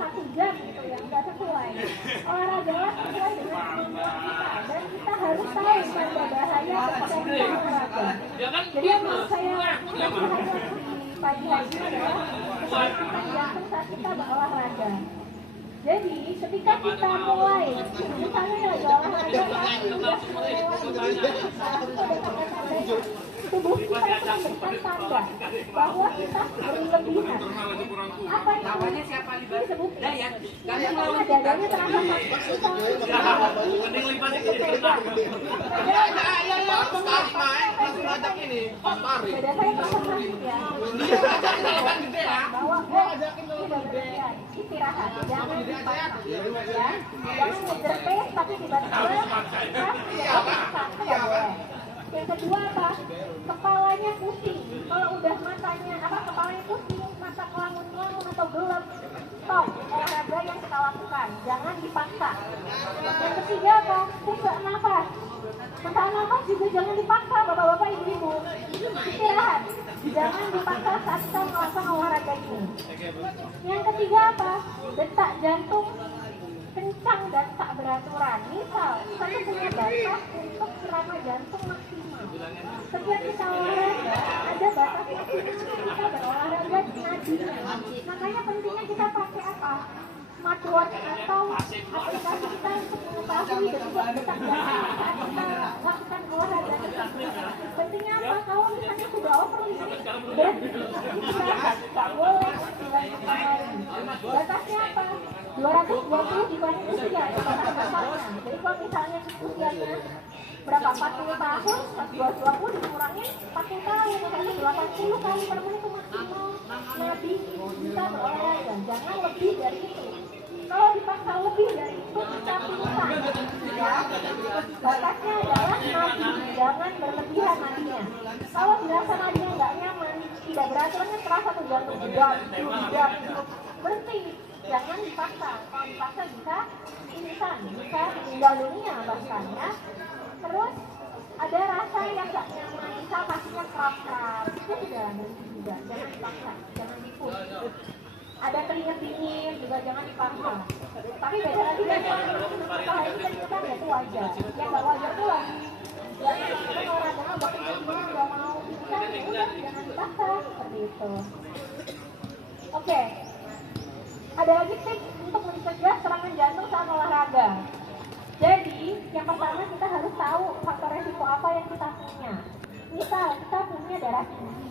1 jam gitu ya, nggak sesuai. Olahragalah sesuai dengan kemampuan kita, dan kita harus tahu tanda bahaya ketika kita olahraga. Jadi yang mau saya perhatikan di pagi hari ini adalah kesakitan jantung saat kita berolahraga. Jadi ketika kita mulai, misalnya lagi olahraga tapi udah melewati tubuh kita itu memberikan tanda bahwa kita berlebihan. Apa itu? Ini disebut misalnya dadanya terasa sakit, beda saya terasa sakit ya. Bahwa sudah berlebihan, istirahat, jangan dipaksa, ya. Jangan ngejar pace tapi tiba-tiba tidak boleh. Yang kedua apa? Kepalanya pusing. Kalau udah kepalanya pusing, mata ngelamun-ngelamun atau gelap, stop olahraga yang kita lakukan. Jangan dipaksa. Yang ketiga apa? Sesak nafas. Sesak nafas juga jangan dipaksa, bapak-bapak, ibu-ibu. Istirahat. Jangan dipaksa saat kita melakukan olahraga ini. Yang ketiga apa? Detak jantung kencang dan tak beraturan. Misal, kita punya batas untuk serangan jantung maksimal. Setiap kita olahraga, ada batas maksimal kita berolahraga nadinya. Makanya pentingnya kita pakai apa? Smartwatch atau aplikasi kita untuk mengetahui detak jantung saat kita lakukan olahraga tersebut. Pentingnya apa? Kalau misalnya sudah over limit, berarti istirahat, tak boleh dilanjutkan lagi. Batasnya apa? 220 dibanding usia, batas dasarnya. Jadi kalau misalnya usianya berapa, 40 tahun, 220 dikurangin 40 tahun, misalnya 80 kali per menit itu maksimal nadi bisa berolahraga. Jangan lebih dari itu. Kalau dipaksa lebih dari itu kita pingsan, ya. Batasnya adalah nadi, jangan berlebihan nadinya. Kalau dirasa nadinya nggak nyaman, tidak beraturannya, terasa tuh jantung jedap, berhenti. Jangan dipaksa. Kalau dipaksa bisa pingsan, bisa meninggal dunia bahkan, ya. Terus ada rasa yang nggak nyaman, misal kakinya kerap-kerap, itu sudah berhenti juga. Jangan dipaksa, jangan dipush. Ada keringat dingin juga jangan dipaksa. Tapi beda lagi kan kalau ini keringetan ya itu wajar. Yang nggak wajar tuh lagi jangan olahraga udah keringet dingin nggak mau pingsan, ya udah jangan dipaksa seperti itu. Oke. Ada lagi tips untuk mencegah serangan jantung saat olahraga. Jadi, yang pertama kita harus tahu faktor resiko apa yang kita punya. Misal, kita punya darah tinggi.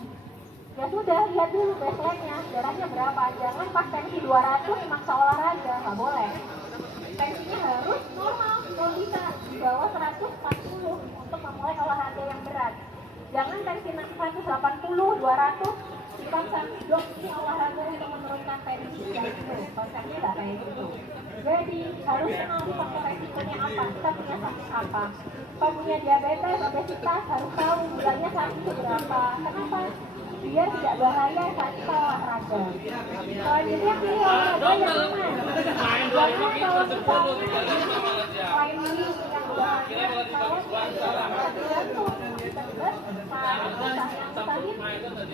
Ya sudah, lihat dulu baseline-nya, darahnya berapa. Jangan pas tensi 200 maksa olahraga, nggak boleh. Tensinya harus normal, kalau bisa di bawah 140 untuk memulai olahraga yang berat. Jangan tensi 180, 200, dipaksa, dok ini olahraga untuk menurunkan tensi jantung. Konsepnya nggak kayak gitu. Jadi harus kenal faktor resikonya apa, kita punya sakit apa. Kalau punya diabetes, obesitas, harus tahu gulanya saat itu berapa. Kenapa? Biar tidak bahaya saat kita olahraga. Kalau jadi yang pilih olahraga yang aman. Jangan kalau kita lain beli yang bahaya, kalau sakit jantung. Terus,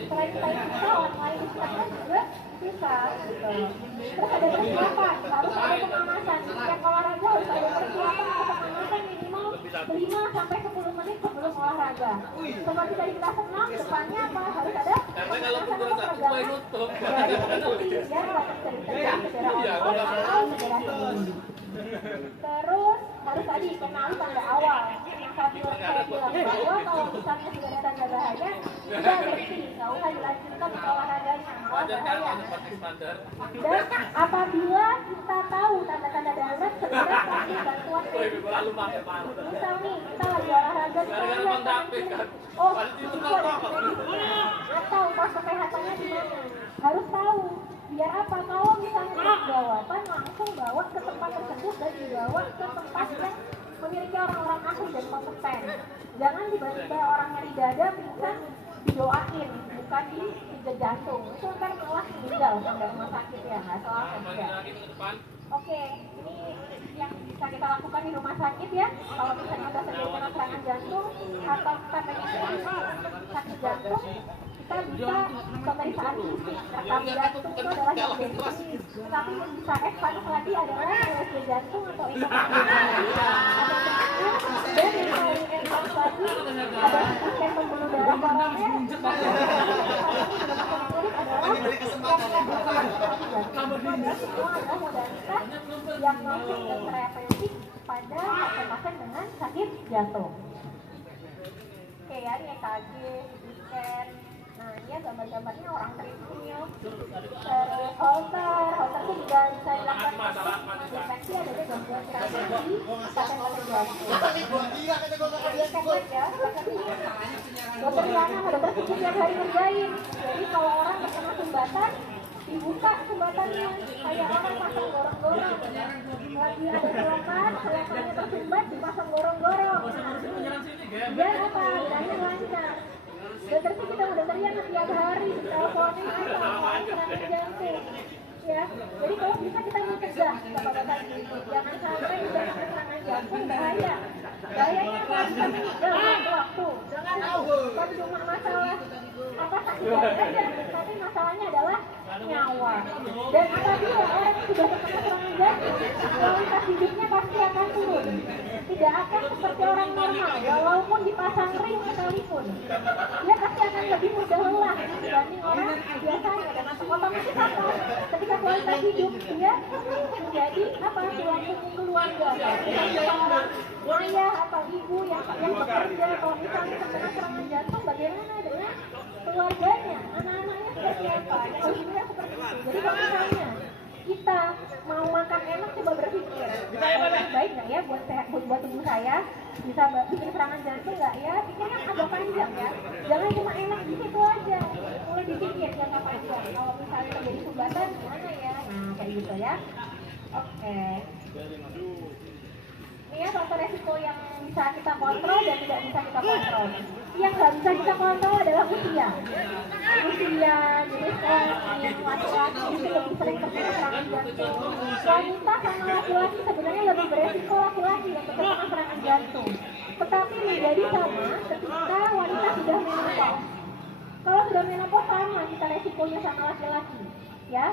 selain kita orang lain disahkan juga bisa gitu. Terus ada persiapan, harus ada pemanasan. Setiap olahraga harus ada persiapan atau pemanasan minimal 5-10 menit sebelum olahraga. Seperti tadi kita senam, depannya apa? Harus ada pemanasan atau peregangan dari pengemudi biar nggak terjadi cedera otot atau cedera sendi. Terus harus tadi kenali tanda awal. Yang saya bilang bahwa kalau misalnya sudah ada tanda bahaya, sudah berhenti, nggak usah dilanjutkan ke olahraganya, malah bahaya. Dan apabila kita tahu tanda-tanda darurat, segera kasih bantuan medis. Misal nih, kita lagi olahraga, kita lihat kanan kiri, oh itu ada medisnya, atau pos kesehatannya di mana. Harus tahu. Biar apa? Kalau misalnya gawatan, langsung bawa ke tempat tersebut dan dibawa ke tempat yang memiliki orang-orang ahli dan kompeten. Jangan tiba-tiba orang nyari dada, pingsan, didoain, bukan dipijat jantung. Itu ntar malah meninggal sampai rumah sakit ya, nggak salah ya. Oke, ini yang bisa kita lakukan di rumah sakit ya. Kalau misalnya udah terjadi serangan jantung atau kita pengen sakit jantung, kita bisa pemeriksaan fisik rekam jantung itu adalah yang basic, tapi yang bisa advance lagi adalah EKG jantung atau ekokardiografis dan yang paling advance lagi ada scan pembuluh darah koroner semua adalah modalitas diagnosis dan preventif pada pasien-pasien dengan sakit jantung. Oke ya, ini EKG, scan. Nah, ini gambar-gambarnya orang treadmill. Terus Holter itu juga bisa dilakukan deteksi adanya gangguan gravitasi pasien-pasien jantung. Ceklet ya, dokter Yana, dokter fisik yang hari ngerjain. Jadi kalau orang terkena sumbatan, dibuka sumbatannya kayak orang pasang gorong-gorong. Lagi ada selokannya tersumbat dipasang gorong-gorong. Dia apa? Bilangnya lancar. Dokter sih kita udah teriak setiap hari, teleponin apa serangan jantung. Ya, jadi kalau bisa kita mencegah sahabat-sahabat, jangan sampai bisa serangan jantung bahaya. Bahayanya apa? Bisa meninggal waktu. Bukan cuma masalah apa sakit aja, tapi masalahnya adalah nyawa. Dan apabila orang sudah terkena serangan jantung, kualitas hidupnya pasti akan turun. Tidak akan seperti orang normal, walaupun dipasang ring sekalipun. Dia pasti akan lebih mudah lelah dibanding orang biasanya. Dan otomatis apa? Ketika kualitas hidup dia menjadi apa? Tulang punggung keluarga. Misalnya orang ayah atau ibu yang bekerja, kalau misalnya terkena serangan jantung, bagaimana dengan keluarganya, anak-anaknya seperti apa? Kondisinya seperti itu. Jadi kalau misalnya kita mau makan enak, coba berpikir baik nggak ya buat sehat, buat tubuh saya, bisa bikin serangan jantung nggak ya? Pikirnya agak panjang ya, jangan cuma enak di situ aja, mulai dipikir jangka panjang. Kalau misalnya terjadi sumbatan gimana ya? Nah kayak gitu ya. Oke. Ini ya faktor resiko yang bisa kita kontrol dan tidak bisa kita kontrol. Yang nggak bisa kita kontrol adalah usia. Usia, jenis kelamin, laki-laki itu lebih sering terkena serangan jantung. Wanita sama laki-laki sebenarnya lebih beresiko laki-laki yang terkena serangan jantung. Tetapi menjadi sama ketika wanita sudah menopause. Kalau sudah menopause sama kita resikonya sama laki-laki, ya.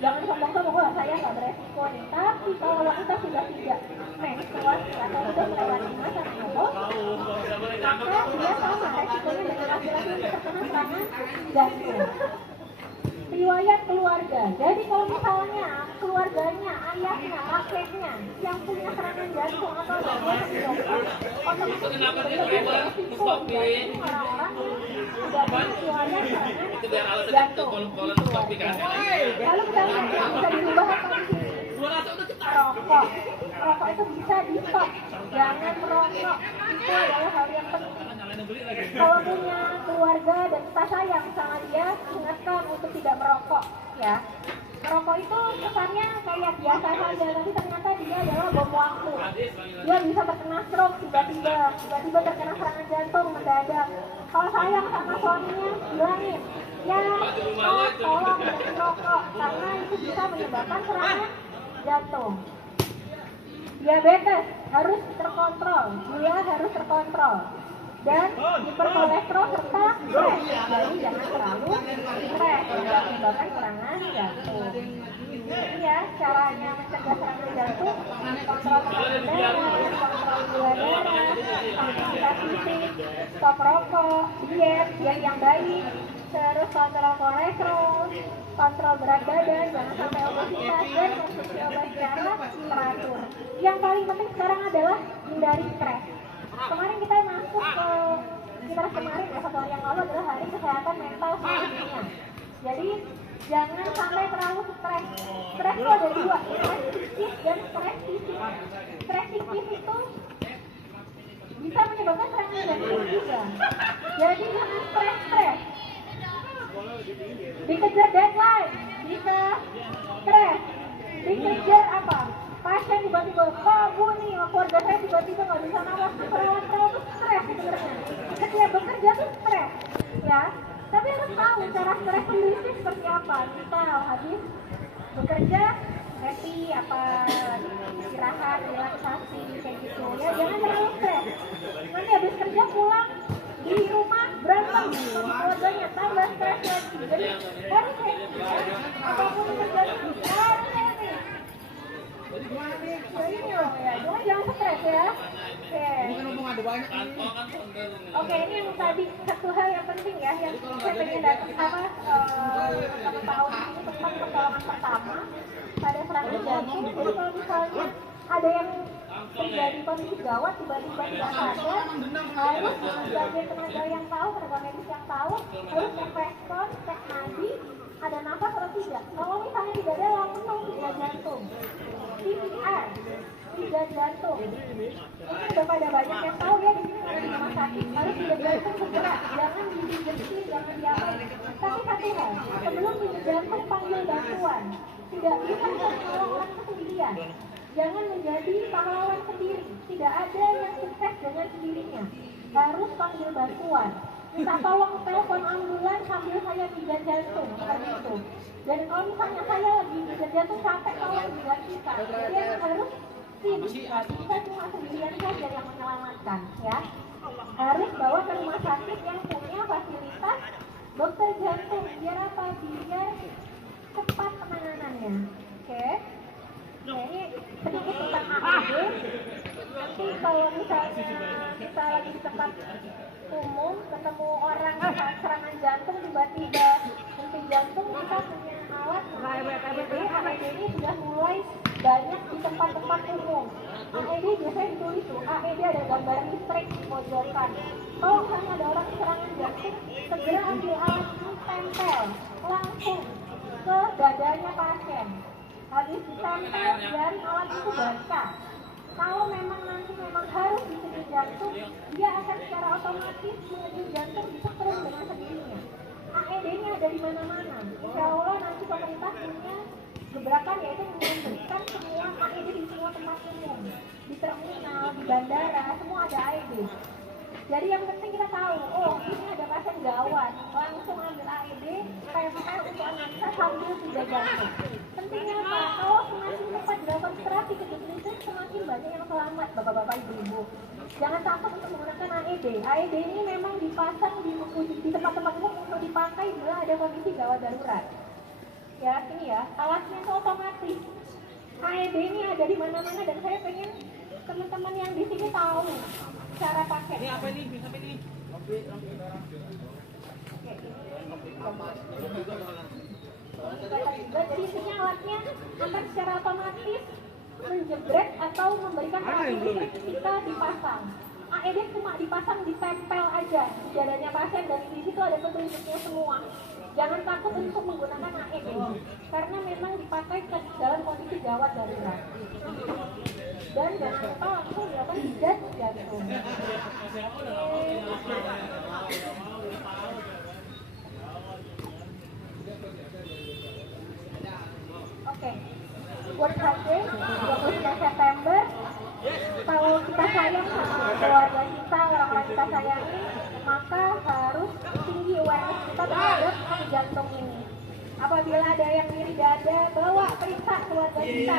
Jangan sombong-sombong, oh saya nggak beresiko nih. Tapi kalau kita sudah tidak menstruasi atau sudah melewati masa menopause, maka dia sama resikonya dengan laki-laki yang terkena serangan jantung. Riwayat keluarga. Jadi kalau misalnya keluarganya, ayahnya, kakeknya yang punya serangan jantung atau gangguan jantung, otomatis lebih beresiko dibanding orang-orang yang tidak punya riwayat serangan jantung di keluarga. Lalu kita lihat yang bisa dirubah apa sih? Rokok. Rokok itu bisa di stop. Jangan merokok. Itu adalah hal yang penting. Kalau punya keluarga dan kita sayang sama dia, ingatkan untuk tidak merokok, ya. Merokok itu kesannya kayak biasa saja, tapi ternyata dia adalah bom waktu. Dia bisa terkena stroke tiba-tiba terkena serangan jantung mendadak. Kalau sayang sama suaminya, bilangin, ya, tolong jangan merokok, karena itu bisa menyebabkan serangan jantung. Diabetes harus terkontrol, gula harus terkontrol, dan hiperkolesterol serta stres. Jadi jangan terlalu stres yang menyebabkan serangan jantung. Ini ya caranya mencegah serangan jantung: kontrol tekanan darah, kontrol gula darah, aktivitas fisik, stop rokok, diet yang baik, terus kontrol kolesterol, kontrol berat badan, jangan sampai obesitas, dan konsumsi obat secara teratur. Yang paling penting sekarang adalah hindari stres. Kemarin kita masuk ke sekitar kemarin ya, 1 hari yang lalu adalah Hari Kesehatan Mental Sedunia. Jadi jangan sampai terlalu stres. Stres itu ada 2, stres psikis dan stres fisik. Stres psikis itu bisa menyebabkan serangan jantung juga. Jadi jangan stres. Dikejar deadline, bisa stres. Dikejar apa? Pasien tiba-tiba, Pak Bu nih, keluarga saya tiba-tiba nggak bisa nawas perawat-perawat itu stres sebenarnya. Setiap bekerja tuh stres, ya. Tapi harus tahu cara stres kondisi seperti apa. Misal habis bekerja, happy, apa istirahat, relaksasi, kayak gitu. Ya jangan terlalu stres. Nanti habis kerja pulang, di rumah berantem sama keluarganya, tambah stres lagi. Jadi harus happy ya, apapun yang terjadi harus happy. Ya ini loh ya, cuma jangan stres ya. Oke, ini yang tadi satu hal yang penting ya, yang saya pengen datang sama tahu ini tentang pertolongan pertama pada serangan jantung. Jadi kalau misalnya ada yang terjadi kondisi gawat tiba-tiba tidak sadar, harus sebagai tenaga yang tahu, tenaga medis yang tahu, harus merespon, cek nadi, ada nafas atau tidak. Kalau misalnya tidak ada langsung tiga jantung, CPR, tiga jantung. Ini udah pada banyak yang tahu ya, di sini ada di rumah sakit, harus tiga jantung segera, jangan dijepitin, jangan diapain. Tapi satu hal, sebelum tiga jantung panggil bantuan, tidak bisa menolong kesendirian. Jangan menjadi pahlawan sendiri. Tidak ada yang sukses dengan sendirinya. Harus panggil bantuan. Minta tolong telepon ambulan sambil saya pijat jantung, seperti itu. Dan kalau misalnya saya lagi pijat jantung sampai tolong digantikan. Jadi yang harus tim, nggak bisa cuma sendirian saja yang menyelamatkan, ya. Harus bawa ke rumah sakit yang punya fasilitas dokter jantung. Biar apa? Biar cepat penanganannya. Oke. Nah, ini sedikit tentang AED. Nanti kalau misalnya kita lagi di tempat umum ketemu orang serangan jantung tiba-tiba henti jantung, kita punya alat AED. AED ini sudah mulai banyak di tempat-tempat umum. AED biasanya ditulis tuh, AED ada gambar listrik di pojokan. Kalau misalnya ada orang serangan jantung, segera ambil alat ini, tempel langsung ke dadanya pasien. Habis ditempel, biarin alat itu basah. Kalau memang nanti harus diseduh jantung, dia akan secara otomatis meneduh jantung disetrum dengan sendirinya. AED ini ada di mana-mana. Insya Allah nanti pemerintah punya gebrakan, yaitu memberikan semua AED di semua tempat umum, di terminal, di bandara, semua ada AED. Jadi yang penting kita tahu, oh ini ada pasien gawat, langsung ambil AED, tempel untuk analisa sambil tidak jantung. Pentingnya apa? Kalau semakin cepat dilakukan terapi kedebriefing, semakin banyak yang selamat, bapak-bapak, ibu-ibu. Jangan takut untuk menggunakan AED. AED ini memang dipasang di tempat-tempat umum untuk dipakai bila ada kondisi gawat darurat. Ya, ini ya, alatnya itu otomatis. AED ini ada di mana-mana dan saya pengen teman-teman yang di sini tahu cara pakai. Ini apa ini? Bisa ini? Jadi intinya alatnya akan secara otomatis menjebret atau memberikan aktivitas ketika dipasang. AED cuma dipasang, ditempel aja di dadanya pasien dan di situ ada petunjuknya semua. Jangan takut untuk menggunakan AED karena memang dipakai dalam kondisi gawat darurat. Dan jangan lupa langsung dilakukan pijat jantung. Oke. World Heart Day 29 September. Kalau kita sayang sama keluarga kita, orang-orang kita sayangi, maka harus tinggi awareness kita terhadap jantung ini. Apabila ada yang nyeri dada, bawa periksa keluarga kita.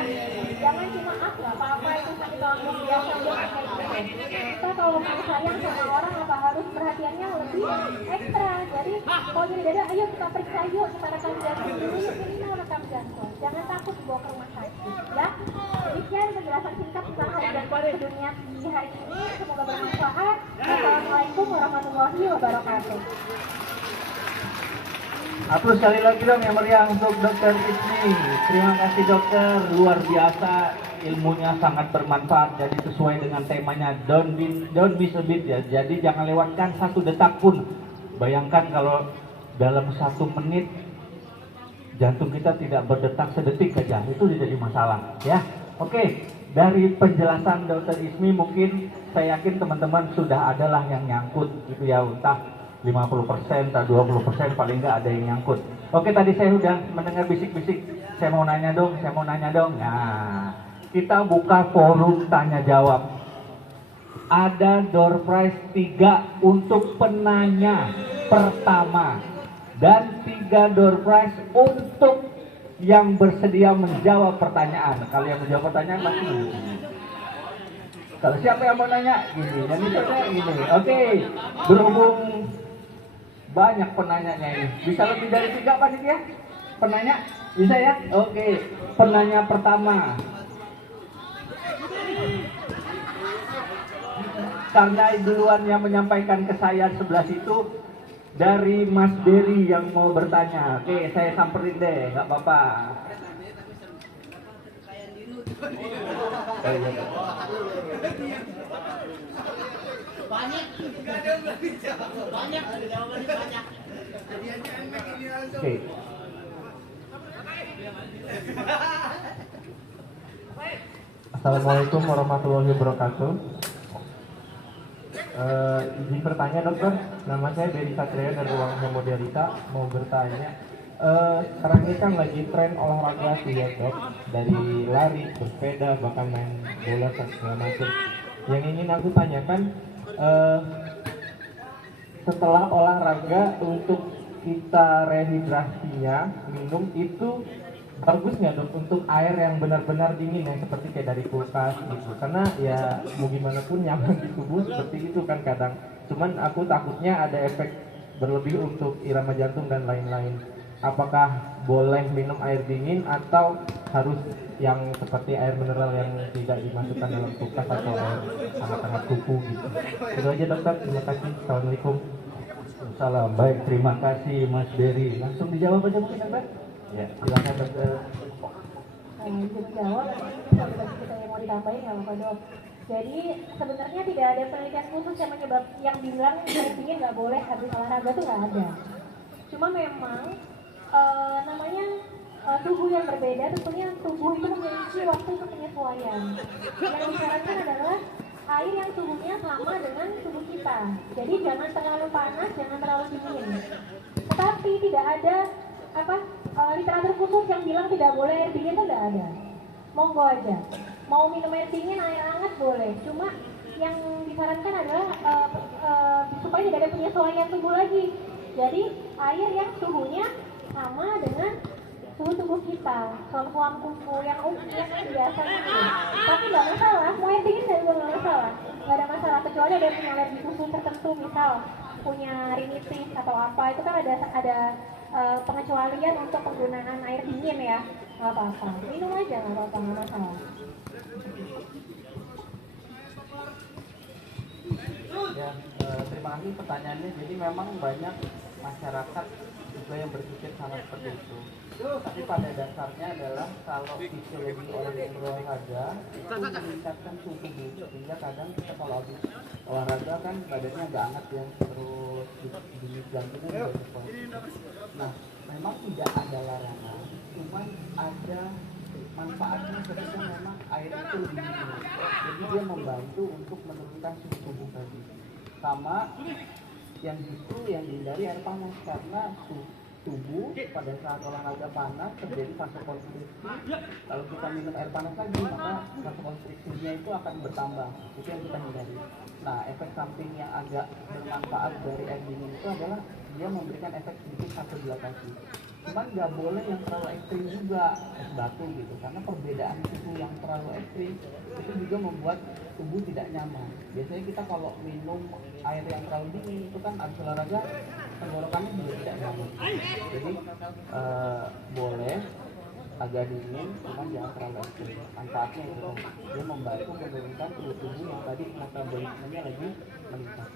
Jangan cuma nggak apa-apa, itu sakit lambung biasa, udah kayak gitu. Kita kalau mau sayang sama orang, apa harus perhatiannya lebih ekstra. Jadi kalau nyeri dada, ayo kita periksa, yuk kita rekam jantung dulu, yuk minimal rekam jantung. Jangan takut dibawa ke rumah sakit, ya. Demikian penjelasan singkat tentang hari jantung sedunia di hari ini. Semoga bermanfaat. Wassalamualaikum warahmatullahi wabarakatuh. Aplaus sekali lagi dong yang meriah untuk Dr. Ismi. Terima kasih dokter, luar biasa, ilmunya sangat bermanfaat. Jadi sesuai dengan temanya, don't miss a beat ya. Jadi jangan lewatkan satu detak pun. Bayangkan kalau dalam 1 menit jantung kita tidak berdetak sedetik saja, itu jadi masalah ya. Oke, dari penjelasan Dr. Ismi mungkin saya yakin teman-teman sudah adalah yang nyangkut gitu ya, entah 50%, atau 20% paling nggak ada yang nyangkut. Oke, tadi saya udah mendengar bisik-bisik, saya mau nanya dong. Nah, kita buka forum tanya jawab. Ada door prize 3 untuk penanya pertama dan 3 door prize untuk yang bersedia menjawab pertanyaan. Kalau yang menjawab pertanyaan masih Kalau siapa yang mau nanya, gini. Jadi saya gini. Oke, berhubung banyak penanyanya ini. Bisa lebih dari 3 panitia? Penanya? Bisa ya? Oke. Penanya pertama. Karena duluan yang menyampaikan ke saya sebelah situ dari Mas Berry yang mau bertanya. Oke, saya samperin deh, nggak apa-apa. Oh, iya. Banyak jawabannya banyak. Oke. Assalamualaikum warahmatullahi wabarakatuh. Izin bertanya dokter, nama saya Berry Satria dari Ruang Hemodialisa. Mau bertanya, sekarang ini kan lagi tren olahraga sih ya dok, dari lari, bersepeda, bahkan main bola dan segala macam. Yang ingin aku tanyakan, setelah olahraga untuk kita rehidrasinya minum itu bagus nggak dok untuk air yang benar-benar dingin yang seperti kayak dari kulkas gitu, karena ya mau gimana pun nyaman di tubuh seperti itu kan kadang, cuman aku takutnya ada efek berlebih untuk irama jantung dan lain-lain. Apakah boleh minum air dingin atau harus yang seperti air mineral yang tidak dimasukkan dalam kulkas atau air hangat-hangat kuku gitu? Itu aja dokter, terima kasih. Assalamualaikum. Salam. Baik, terima kasih Mas Berry. Langsung dijawab aja mungkin Mbak? Ya, silakan dokter. Bisa dijawab, tapi kita yang mau ditambahin nggak apa-apa dok. Jadi sebenarnya tidak ada penelitian khusus yang bilang air dingin nggak boleh habis olahraga tuh nggak ada. Cuma memang tubuh yang berbeda, tentunya tubuh itu memiliki waktu untuk penyesuaian. Yang disarankan adalah air yang suhunya sama dengan tubuh kita. Jadi jangan terlalu panas, jangan terlalu dingin. Tetapi tidak ada literatur khusus yang bilang tidak boleh air dingin, itu tidak ada. Monggo aja. Mau minum air dingin, air hangat boleh. Cuma yang disarankan adalah supaya tidak ada penyesuaian tubuh lagi. Jadi air yang suhunya sama dengan suhu tubuh kita, suam kuku yang biasanya itu. Tapi nggak masalah, mau air dingin juga nggak masalah. Nggak ada masalah, kecuali ada yang punya alergi khusus tertentu, misal punya rinitis atau apa, itu kan ada pengecualian untuk penggunaan air dingin ya. Nggak apa-apa, minum aja nggak apa-apa, nggak masalah. Ya, terima kasih pertanyaannya. Jadi memang banyak masyarakat juga yang berpikir sama seperti itu. Tapi pada dasarnya adalah kalau fisiologi orang yang berolahraga itu meningkatkan suhu tubuh, sehingga kadang kita kalau habis olahraga kan badannya agak hangat ya, terus denyut jantungnya juga cepat. Nah, memang tidak ada larangan, cuman ada manfaatnya ketika memang air itu lebih dingin. Jadi dia membantu untuk menurunkan suhu tubuh tadi. Sama yang justru yang dihindari air panas, karena tubuh pada saat olahraga panas terjadi vasokonstriksi. Kalau kita minum air panas lagi, maka vasokonstriksinya itu akan bertambah. Itu yang kita hindari. Nah, efek samping yang agak bermanfaat dari air dingin itu adalah dia memberikan efek sedikit vasodilatasi. Cuman nggak boleh yang terlalu ekstrim juga, es batu gitu, karena perbedaan suhu yang terlalu ekstrim itu juga membuat tubuh tidak nyaman. Biasanya kita kalau minum air yang terlalu dingin itu kan habis olahraga tenggorokannya juga tidak nyaman. Jadi boleh agak dingin, cuman jangan terlalu ekstrim. Manfaatnya itu dia membantu menurunkan suhu tubuh yang tadi metabolismenya lagi meningkat.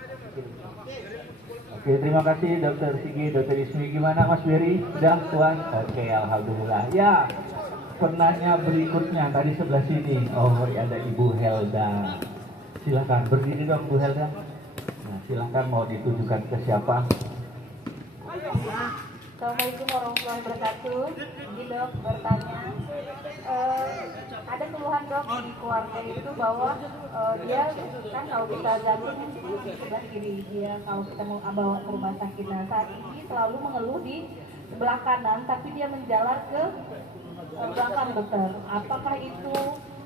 Oke, terima kasih Dokter Sigi, Dokter Ismi. Gimana Mas Berry? Sudah puas? Oke, alhamdulillah. Ya, penanya berikutnya tadi sebelah sini. Oh, ada Ibu Helda. Silakan berdiri dong Bu Helda. Nah, silakan mau ditujukan ke siapa? Assalamualaikum warahmatullahi wabarakatuh. Jadi dok bertanya, ada keluhan dok di keluarga itu bahwa dia kan kalau kita jantung di sebelah kiri, dia kalau kita mau bawa ke rumah sakit, nah saat ini selalu mengeluh di sebelah kanan, tapi dia menjalar ke belakang dokter. Apakah itu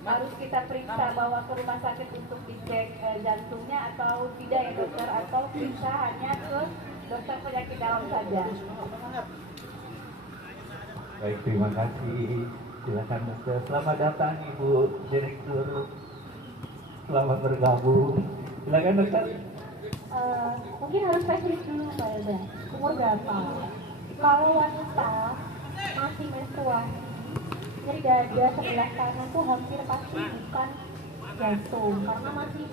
harus kita periksa bawa ke rumah sakit untuk dicek jantungnya atau tidak ya dokter, atau periksa hanya ke dokter penyakit dalam saja? Baik, terima kasih. Silakan Dokter. Selamat datang Ibu Direktur Selamat bergabung. Silakan dokter. Mungkin harus spesifik dulu Mbak Elda. Umur berapa? Kalau wanita masih menstruasi, nyeri dada sebelah kanan tuh hampir pasti bukan jantung, karena masih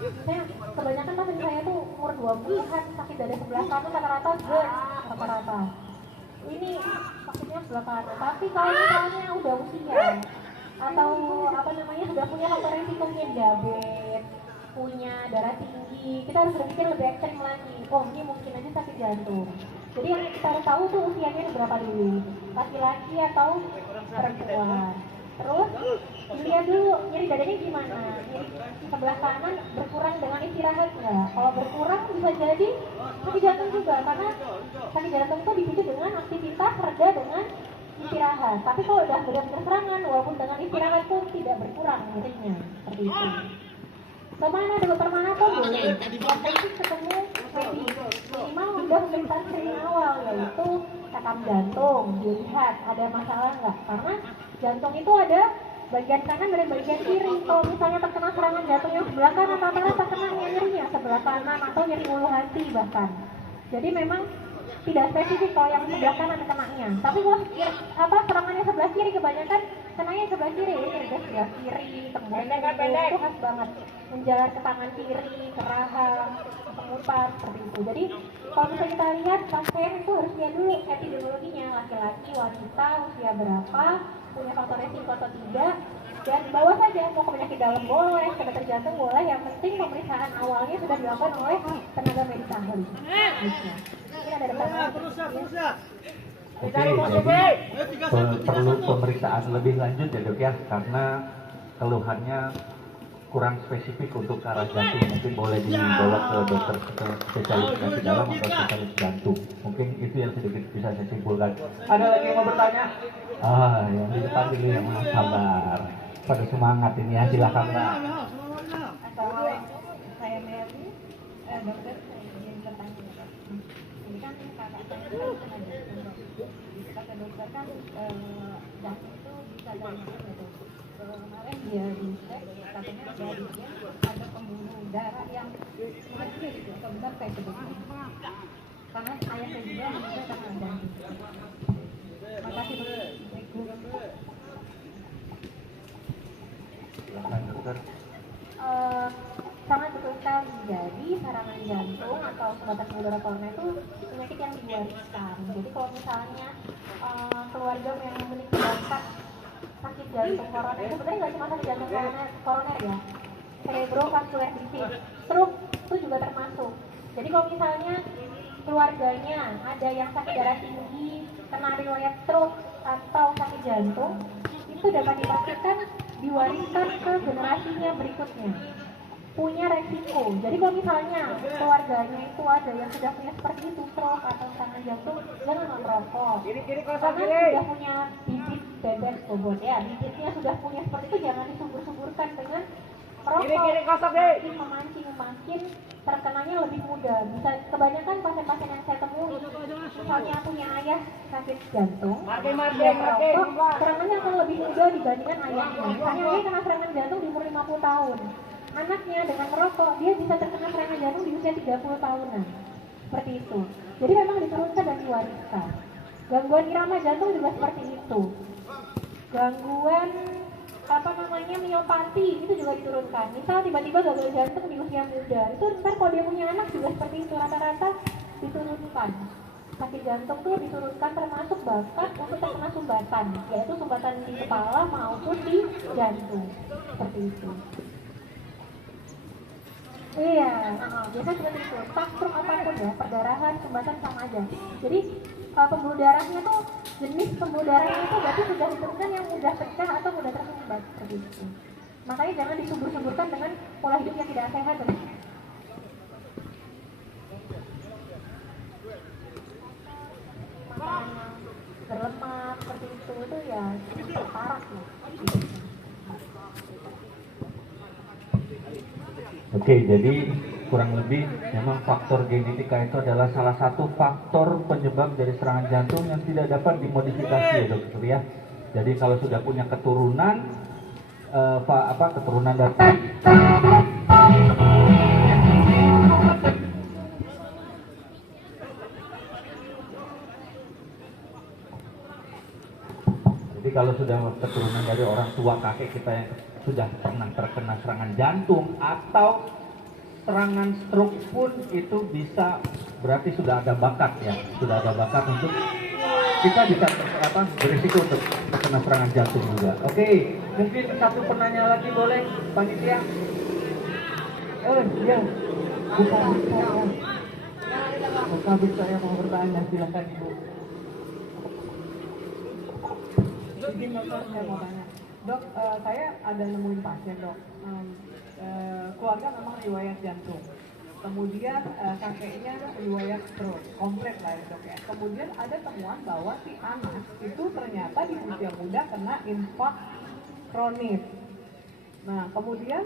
misalnya kebanyakan pasien saya tuh umur 20-an sakit dada sebelah kanan rata-rata GERD rata-rata. Ini sakitnya sebelah kanan. Tapi kalau misalnya udah usia atau apa namanya sudah punya faktor resiko, punya diabetes, punya darah tinggi, kita harus berpikir lebih ekstrim lagi. Oh, ini mungkin aja sakit jantung. Jadi yang kita harus tahu tuh usianya berapa dulu, laki-laki atau perempuan. Terus dilihat dulu nyeri dadanya gimana, nyeri sebelah kanan berkurang dengan istirahat nggak? Kalau berkurang bisa jadi sakit jantung juga, karena sakit jantung itu dipicu dengan aktivitas reda dengan istirahat. Tapi kalau udah benar-benar serangan, walaupun dengan istirahat pun tidak berkurang nyerinya, seperti itu. Kemana dokter mana pun boleh, yang penting ketemu medis. Minimal udah pemeriksaan screening awal, yaitu rekam jantung, dilihat ada masalah nggak, karena jantung itu ada bagian kanan dan bagian kiri. Kalau misalnya terkena serangan jantung yang sebelah kanan, rata-rata terkena nyerinya sebelah kanan atau nyeri ulu hati bahkan. Jadi memang tidak spesifik kalau yang sebelah kanan kenanya. Tapi kalau serangannya sebelah kiri kebanyakan kenanya sebelah kiri, nyeri sebelah kiri, tembus itu khas banget. Menjalar ke tangan kiri, ke rahang, kemudian seperti itu. Jadi kalau misalnya kita lihat pasien itu harus lihat dulu epidemiologinya, laki-laki, wanita, usia berapa, punya faktor resiko atau tidak, dan bawa saja mau ke penyakit dalam boleh, ke dokter jantung boleh, yang penting pemeriksaan awalnya sudah dilakukan oleh tenaga medis ahli. Ini ada dokter. Oke, jadi perlu pemeriksaan lebih lanjut ya dok ya, karena keluhannya kurang spesifik untuk ke arah jantung. Mungkin boleh dibawa ke dokter spesialis penyakit dalam atau spesialis jantung. Mungkin itu yang sedikit bisa saya simpulkan. Ada lagi yang mau bertanya? Yang di depan dulu yang sabar. Pada semangat ini ya, silakan Mbak. Assalamualaikum, saya Mary, dokter. Saya ingin bertanya, ini kan kakak saya kan tenaga kata dokter kan jantung itu bisa dari mana ya dok? Kemarin dia dicek, katanya dari dia ada pembuluh darah yang mati gitu, atau benar kayak sebetulnya? Karena ayah saya juga meninggal karena jantung. Makasih dokter. Silakan dokter. Sangat betul sekali. Jadi serangan jantung atau sumbatan pembuluh darah koroner itu penyakit yang diwariskan. Jadi kalau misalnya keluarga yang memiliki bakat sakit jantung koroner, sebenarnya nggak cuma sakit jantung koroner ya, cerebrovascular disease, stroke itu juga termasuk. Jadi kalau misalnya keluarganya ada yang sakit darah tinggi, kena riwayat stroke atau sakit jantung, itu dapat dipastikan diwariskan ke generasinya berikutnya, punya resiko. Jadi kalau misalnya keluarganya itu ada yang sudah punya seperti itu, stroke atau serangan jantung, jangan merokok. Karena sudah punya bibit bebek bobot ya, bibitnya sudah punya seperti itu, jangan disubur-suburkan dengan merokok. Memancing terkenanya lebih mudah. Bisa kebanyakan pasien-pasien yang saya temui, misalnya punya ayah sakit jantung, dia merokok, serangannya akan lebih mudah dibandingkan ayahnya. Misalnya ayah kena serangan jantung di umur 50 tahun, anaknya dengan merokok dia bisa terkena serangan jantung di usia 30 tahunan. Seperti itu. Jadi memang diturunkan dan diwariskan. Gangguan irama jantung juga seperti itu. Gangguan miopati itu juga diturunkan. Misal tiba-tiba gagal jantung di usia muda, itu ntar kalau dia punya anak juga seperti itu, rata-rata diturunkan. Sakit jantung tuh diturunkan, termasuk bakat untuk terkena sumbatan, yaitu sumbatan di kepala maupun di jantung. Seperti itu. Iya, biasanya seperti itu. Spektrum apapun ya, perdarahan, sumbatan sama aja. Jadi pembuluh darahnya tuh, jenis pembuluh darahnya itu berarti sudah diturunkan yang mudah pecah atau mudah tersumbat, seperti itu. Makanya jangan disubur-suburkan dengan pola hidup yang tidak sehat. Makanan yang berlemak seperti itu ya parah ya. Oke, jadi kurang lebih memang faktor genetika itu adalah salah satu faktor penyebab dari serangan jantung yang tidak dapat dimodifikasi ya dokter ya. Jadi kalau sudah punya keturunan keturunan dari Jadi kalau sudah keturunan dari orang tua kakek kita yang sudah pernah terkena serangan jantung atau serangan stroke pun itu bisa berarti sudah ada bakat ya, sudah ada bakat untuk kita bisa berisiko untuk terkena serangan jantung juga. Oke, mungkin satu penanya lagi boleh, panitia? Iya, bukan saya mau bertanya, silakan ibu. Izin dokter, saya mau tanya. Dok, saya ada nemuin pasien dok. Keluarga memang riwayat jantung. Kemudian kakeknya riwayat stroke, komplit lah ya dok ya. Kemudian ada temuan bahwa si anak itu ternyata di usia muda kena infak kronis. Nah, kemudian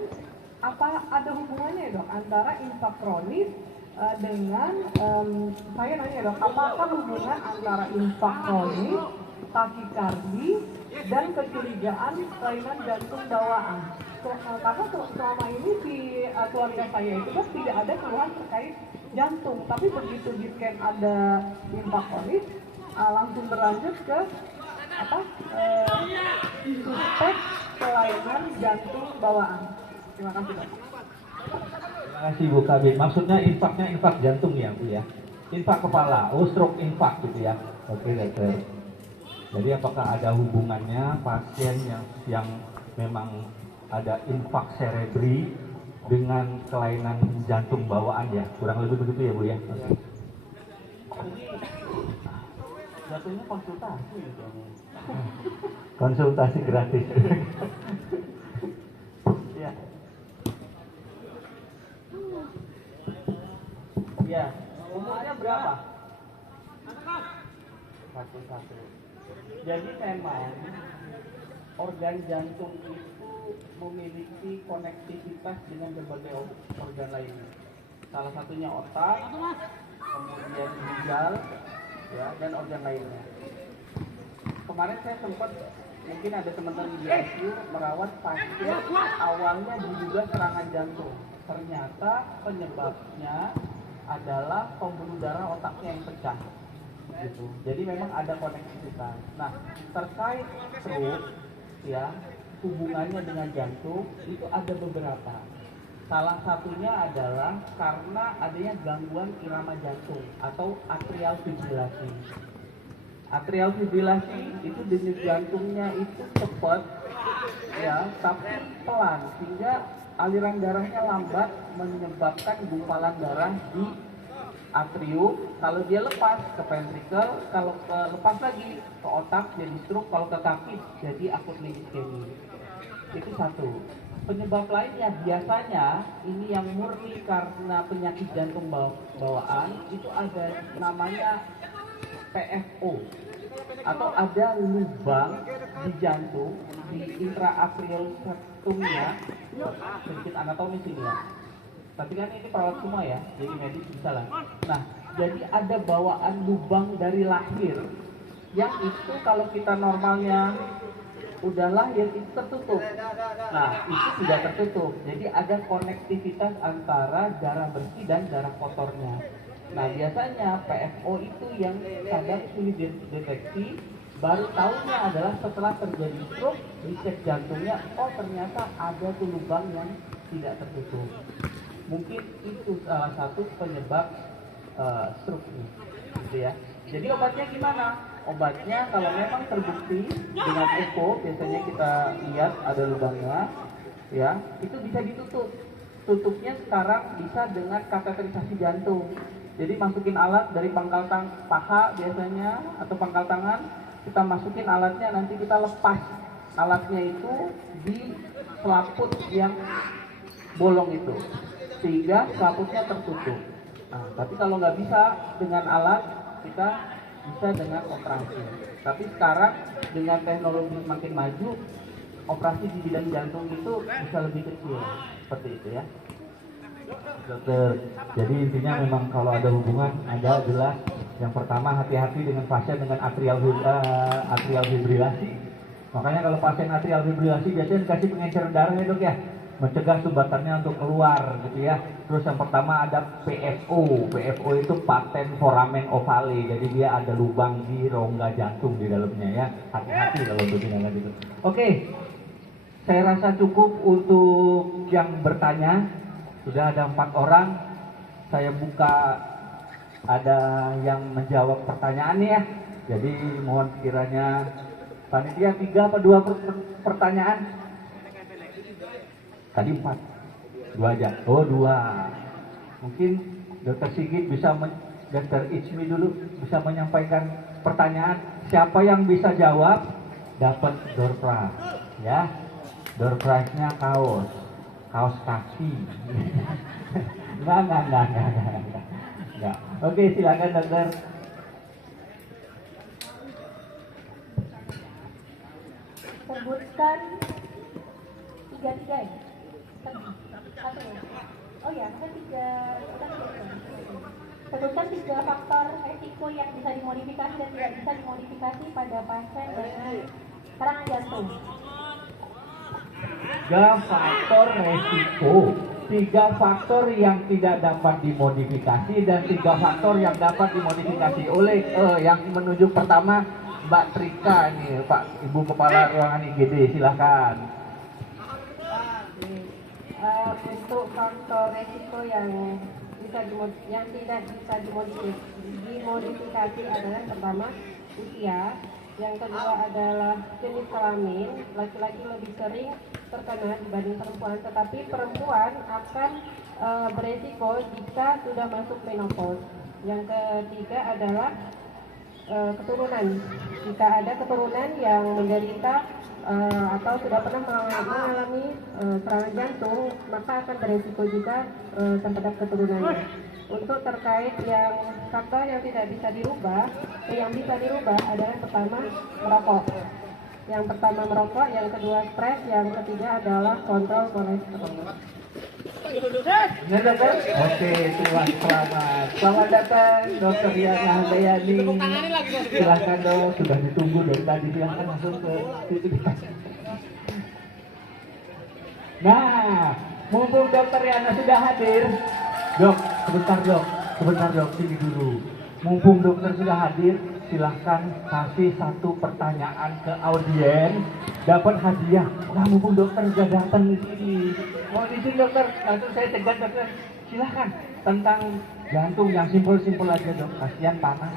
apa ada hubungannya ya dok antara infak kronis dengan saya nanya dok, apakah hubungan antara infak kronis, takikardi, dan kecurigaan kelainan jantung bawaan? Karena selama ini di keluarga saya itu kan tidak ada keluhan terkait jantung, tapi begitu di scan ada infak kronis langsung berlanjut ke suspek kelainan jantung bawaan. Terima kasih dok. Terima kasih Bu Kabit. Maksudnya infaknya infak jantung ya Bu ya? Infak kepala, stroke infak gitu ya? Oke dokter. Jadi apakah ada hubungannya pasien yang memang ada infak cerebri dengan kelainan jantung bawaan ya? Kurang lebih begitu ya Bu ya? Jatuhnya konsultasi gitu. Konsultasi gratis. Ya. Ya, umurnya berapa? Satu. Jadi memang organ jantung itu memiliki konektivitas dengan berbagai organ lainnya. Salah satunya otak, kemudian ginjal, ya, dan organ lainnya. Kemarin saya sempat, mungkin ada teman-teman di ICU merawat pasien awalnya diduga serangan jantung. Ternyata penyebabnya adalah pembuluh darah otaknya yang pecah. Gitu. Jadi memang ada konektivitas. Nah, terkait stroke, ya, hubungannya dengan jantung itu ada beberapa. Salah satunya adalah karena adanya gangguan irama jantung atau atrial fibrilasi. Atrial fibrilasi itu denyut jantungnya itu cepat, ya, tapi pelan sehingga aliran darahnya lambat menyebabkan gumpalan darah di atrium. Kalau dia lepas ke ventricle, kalau lepas lagi ke otak jadi stroke, kalau ke kaki jadi akut iskemia. Itu satu. Penyebab lainnya biasanya ini yang murni karena penyakit jantung bawaan itu ada namanya PFO atau ada lubang di jantung di intraatrial septumnya, sedikit anatomis ini ya. Tapi kan ini perawat semua ya, jadi medis bisa lah. Nah, jadi ada bawaan lubang dari lahir yang itu kalau kita normalnya udah lahir itu tertutup. Nah, itu tidak tertutup. Jadi ada konektivitas antara darah bersih dan darah kotornya. Nah, biasanya PFO itu yang kadang sulit dideteksi. Baru tahunya adalah setelah terjadi stroke, dicek jantungnya, oh ternyata ada tuh lubang yang tidak tertutup. Mungkin itu salah satu penyebab stroke ini, gitu ya. Jadi obatnya gimana? Obatnya kalau memang terbukti dengan echo, biasanya kita lihat ada lubangnya, ya, itu bisa ditutup. Tutupnya sekarang bisa dengan kateterisasi jantung. Jadi masukin alat dari pangkal paha biasanya atau pangkal tangan, kita masukin alatnya, nanti kita lepas alatnya itu di selaput yang bolong itu, sehingga selaputnya tertutup. Nah, tapi kalau nggak bisa dengan alat, kita bisa dengan operasi. Tapi sekarang dengan teknologi semakin maju, operasi di bidang jantung itu bisa lebih kecil, seperti itu ya. Dokter, jadi intinya memang kalau ada hubungan, ada jelas. Yang pertama hati-hati dengan pasien dengan atrial fibrilasi. Makanya kalau pasien atrial fibrilasi biasanya dikasih pengencer darah ya dok ya. mencegah sumbatannya untuk keluar gitu ya. Terus yang pertama ada PFO. PFO itu patent foramen ovale. Jadi dia ada lubang di rongga jantung di dalamnya ya. Hati-hati kalau begini gitu. Oke. Saya rasa cukup untuk yang bertanya. Sudah ada 4 orang. Saya buka ada yang menjawab pertanyaan ya. Jadi mohon kiranya panitia 3 apa 2 pertanyaan? Tadi 4, 2 aja. Oh 2. Mungkin Dr. Sigit bisa, Dr. Ichmi dulu bisa menyampaikan pertanyaan. Siapa yang bisa jawab dapat door prize, ya. Door prize-nya kaos kaki. Enggak. Oke, silakan dokter. Sebutkan 3 ya? Satu ya? Oh ya, kan 3. Sebutkan 3 faktor resiko yang bisa dimodifikasi dan tidak bisa dimodifikasi pada pasien dengan serangan jantung. 3 faktor resiko, 3 faktor yang tidak dapat dimodifikasi dan 3 faktor yang dapat dimodifikasi. Oleh yang menunjuk pertama Mbak Trika nih, Pak Ibu Kepala Ruangan IGD, silahkan. Untuk faktor resiko yang tidak bisa dimodifikasi adalah pertama usia, yang kedua adalah jenis kelamin. Laki-laki lebih sering terkena dibanding perempuan, tetapi perempuan akan beresiko jika sudah masuk menopause. Yang ketiga adalah keturunan. Jika ada keturunan yang menderita atau sudah pernah mengalami serangan jantung, maka akan beresiko juga terhadap keturunannya. Untuk terkait yang faktor yang tidak bisa dirubah, yang bisa dirubah adalah pertama merokok. Yang pertama merokok, yang kedua stres, yang ketiga adalah kontrol kolesterol. Benar dokter? Oke, selamat. Selamat datang Dokter Yana Handayani. Silahkan dong, sudah ditunggu dari tadi, silahkan langsung ke situ. Nah, mumpung Dokter Yana sudah hadir, Dok, sebentar dok, sini dulu. Mumpung dokter sudah hadir, silahkan kasih 1 pertanyaan ke audiens, dapat hadiah. Nah, mumpung dokter sudah datang di sini, mau izin dokter, langsung saya tegas dokter. Silahkan tentang jantung yang simpel-simpel aja dok, kasihan panas.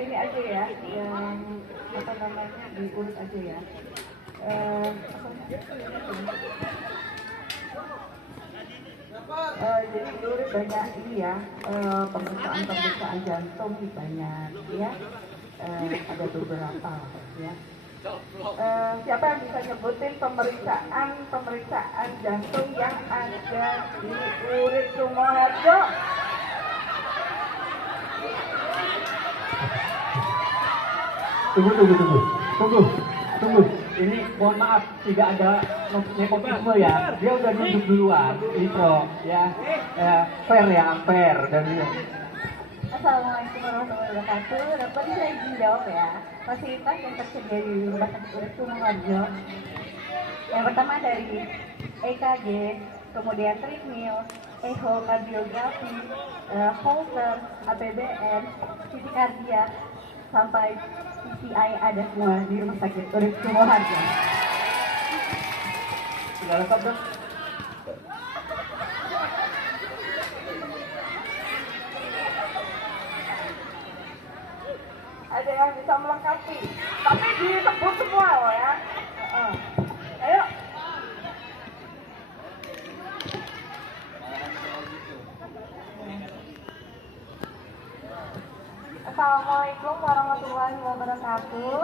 Ini aja ya, yang apa namanya diurut aja ya. Jadi diurut banyak ini ya, pemeriksaan jantung banyak ya. Ada beberapa ya. Siapa yang bisa nyebutin pemeriksaan jantung yang ada di Urip Sumoharjo? Tunggu. Ini mohon maaf, tidak ada nepotisme ya. Dia udah duduk duluan, intro ya. Fair ya, fair dan Assalamualaikum warahmatullahi wabarakatuh. Dapat saya izin jawab ya. Fasilitas yang tersedia di Rumah Sakit Urip Sumoharjo. Yang pertama dari EKG, kemudian treadmill, echokardiografi, Holter, APBN, CT kardiak, sampai PCI ada semua di Rumah Sakit Urip Sumoharjo. sudah lengkap dok. Ada yang bisa melengkapi, tapi disebut semua loh ya. Ayo. Assalamualaikum warahmatullahi wabarakatuh.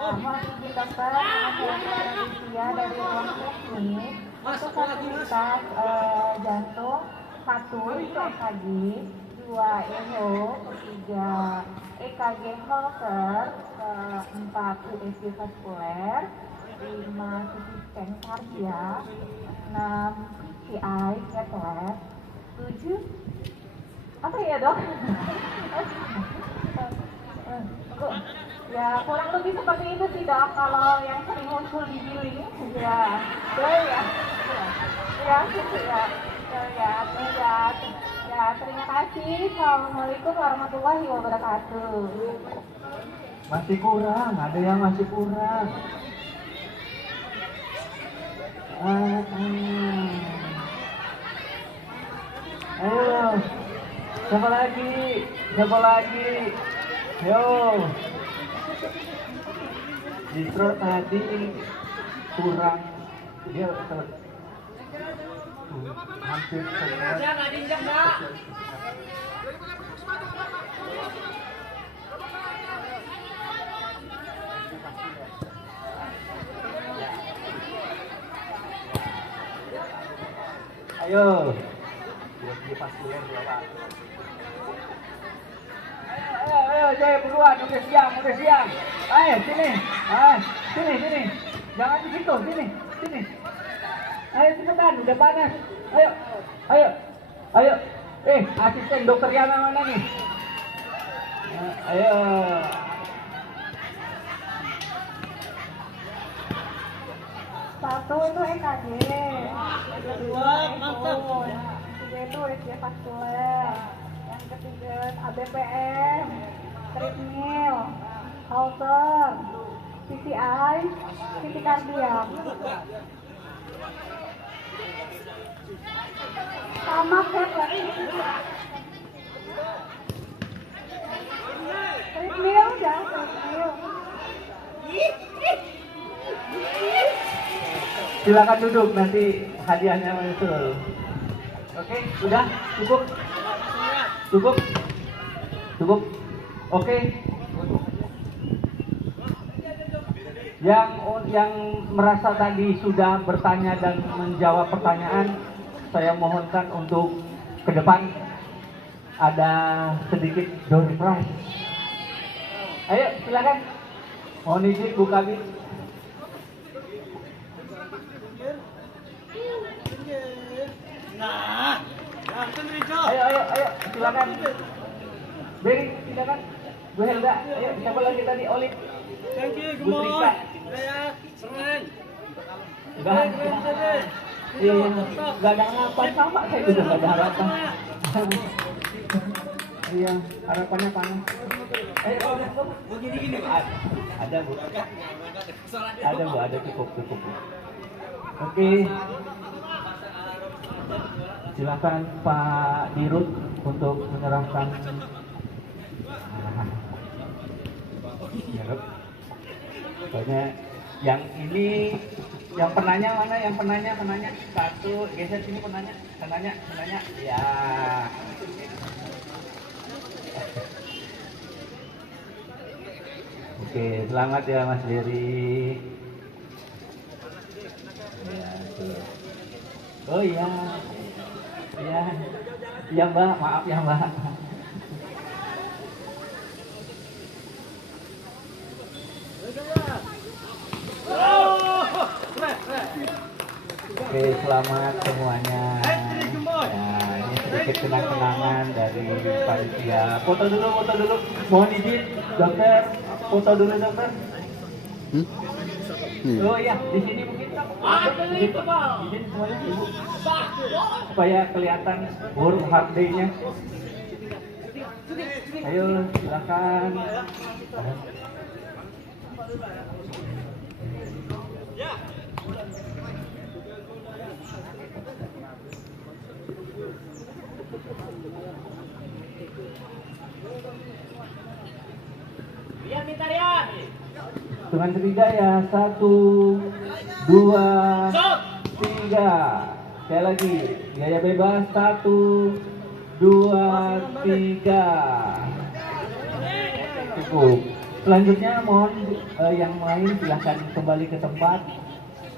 Mohon izin dokter, saya Alicia dari ruang teknik untuk fasilitas jantung 1 itu EKG, 2 echo, 3 EKG Holter, 4 USG vaskuler, 5 CT scan kardiak, 6 PCI cath lab, 7 apa ya dok? Ya kurang lebih seperti itu sih dok, kalau yang sering muncul di billing ya, ya, terima kasih. Assalamualaikum warahmatullahi wabarakatuh. Masih kurang, ada yang masih kurang. Ayo, siapa lagi? Siapa lagi? Yo, distro tadi kurang, dia hampir semua. Ayo, ayo, Jay, buruan, udah siang. Ayo, sini, sini, jangan di situ, sini. Ayo cepetan, udah panas. Ayo. Asisten dokter Yana mana nih? Ayo. Satu itu EKG, yang kedua echo, yang ketiga itu USG vaskuler, yang ketiga ABPM, treadmill, halter, PCI, CT kardiak. Sama cath lab. Treadmill udah, treadmill. Silakan duduk, nanti hadiahnya muncul. Oke, udah cukup. Oke. Yang merasa tadi sudah bertanya dan menjawab pertanyaan, saya mohonkan untuk ke depan ada sedikit door prize. Ayo silakan. Mohon izin Bu Kabit. Ayo, silakan. Beri, silakan. Bu Helga, ayo, siapa lagi tadi? Olip. Thank you, Bu Trika. Saya senang. Iya, nggak ada harapan sama, saya juga nggak ada harapan. Iya, harapannya panas. Ayo, Bu, gini. Ada Bu. Ada cukup. Oke. Silakan Pak Dirut untuk menyerahkan. Pokoknya yang ini, yang penanya mana? Yang penanya satu, geser sini penanya. Ya. Oke, selamat ya Mas Dery. Ya, tuh. Oh iya. Iya Mbak, maaf ya Mbak. Oke, selamat semuanya. Ya, ini sedikit kenang-kenangan dari panitia. Foto dulu. Mohon izin, dokter. Foto dulu, dokter. Oh iya, di sini mungkin izin semuanya, Ibu. Supaya kelihatan huruf HD-nya. Ayo, silakan. Dengan ketiga ya, 1, 2, 3. Sekali lagi, biaya bebas 1, 2, 3. Cukup. Selanjutnya mohon yang lain silahkan kembali ke tempat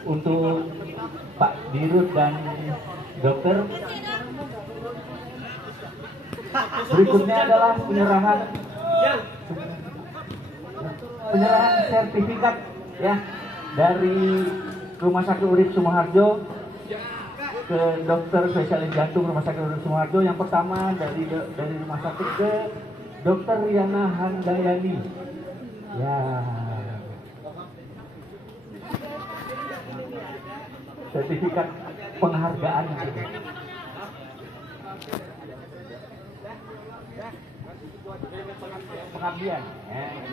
untuk Pak Dirut dan dokter. Berikutnya adalah penyerahan sertifikat ya dari Rumah Sakit Urip Sumoharjo ke dokter spesialis jantung Rumah Sakit Urip Sumoharjo. Yang pertama dari rumah sakit ke Dokter Riana Handayani. Ya. Sertifikat penghargaan. Pengabdian,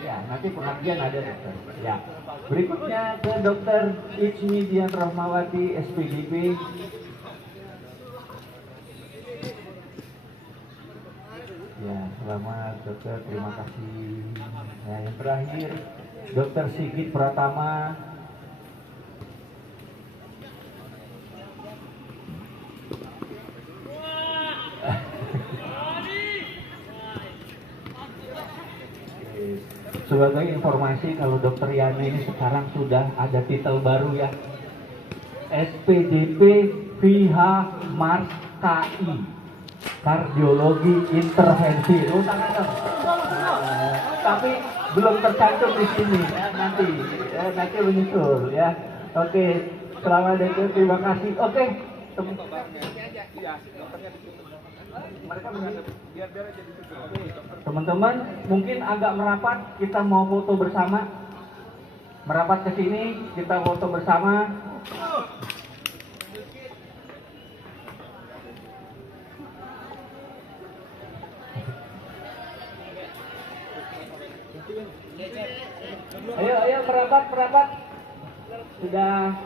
ya nanti pengabdian ada dokter. Ya, berikutnya ke Dokter Ichmi Dian Rahmawati SPDP. Ya, selamat dokter, terima kasih. Ya, yang terakhir Dokter Sigit Pratama. Sebagai informasi kalau Dokter Yani ini sekarang sudah ada titel baru ya, SPDP VH Mars KI, Kardiologi Intervensi. Tapi belum tercantum di sini ya, nanti menyusul ya. Oke, selamat dokter, terima kasih. Oke, teman-teman mungkin agak merapat, kita mau foto bersama. Merapat ke sini, kita foto bersama. Ayo merapat. Sudah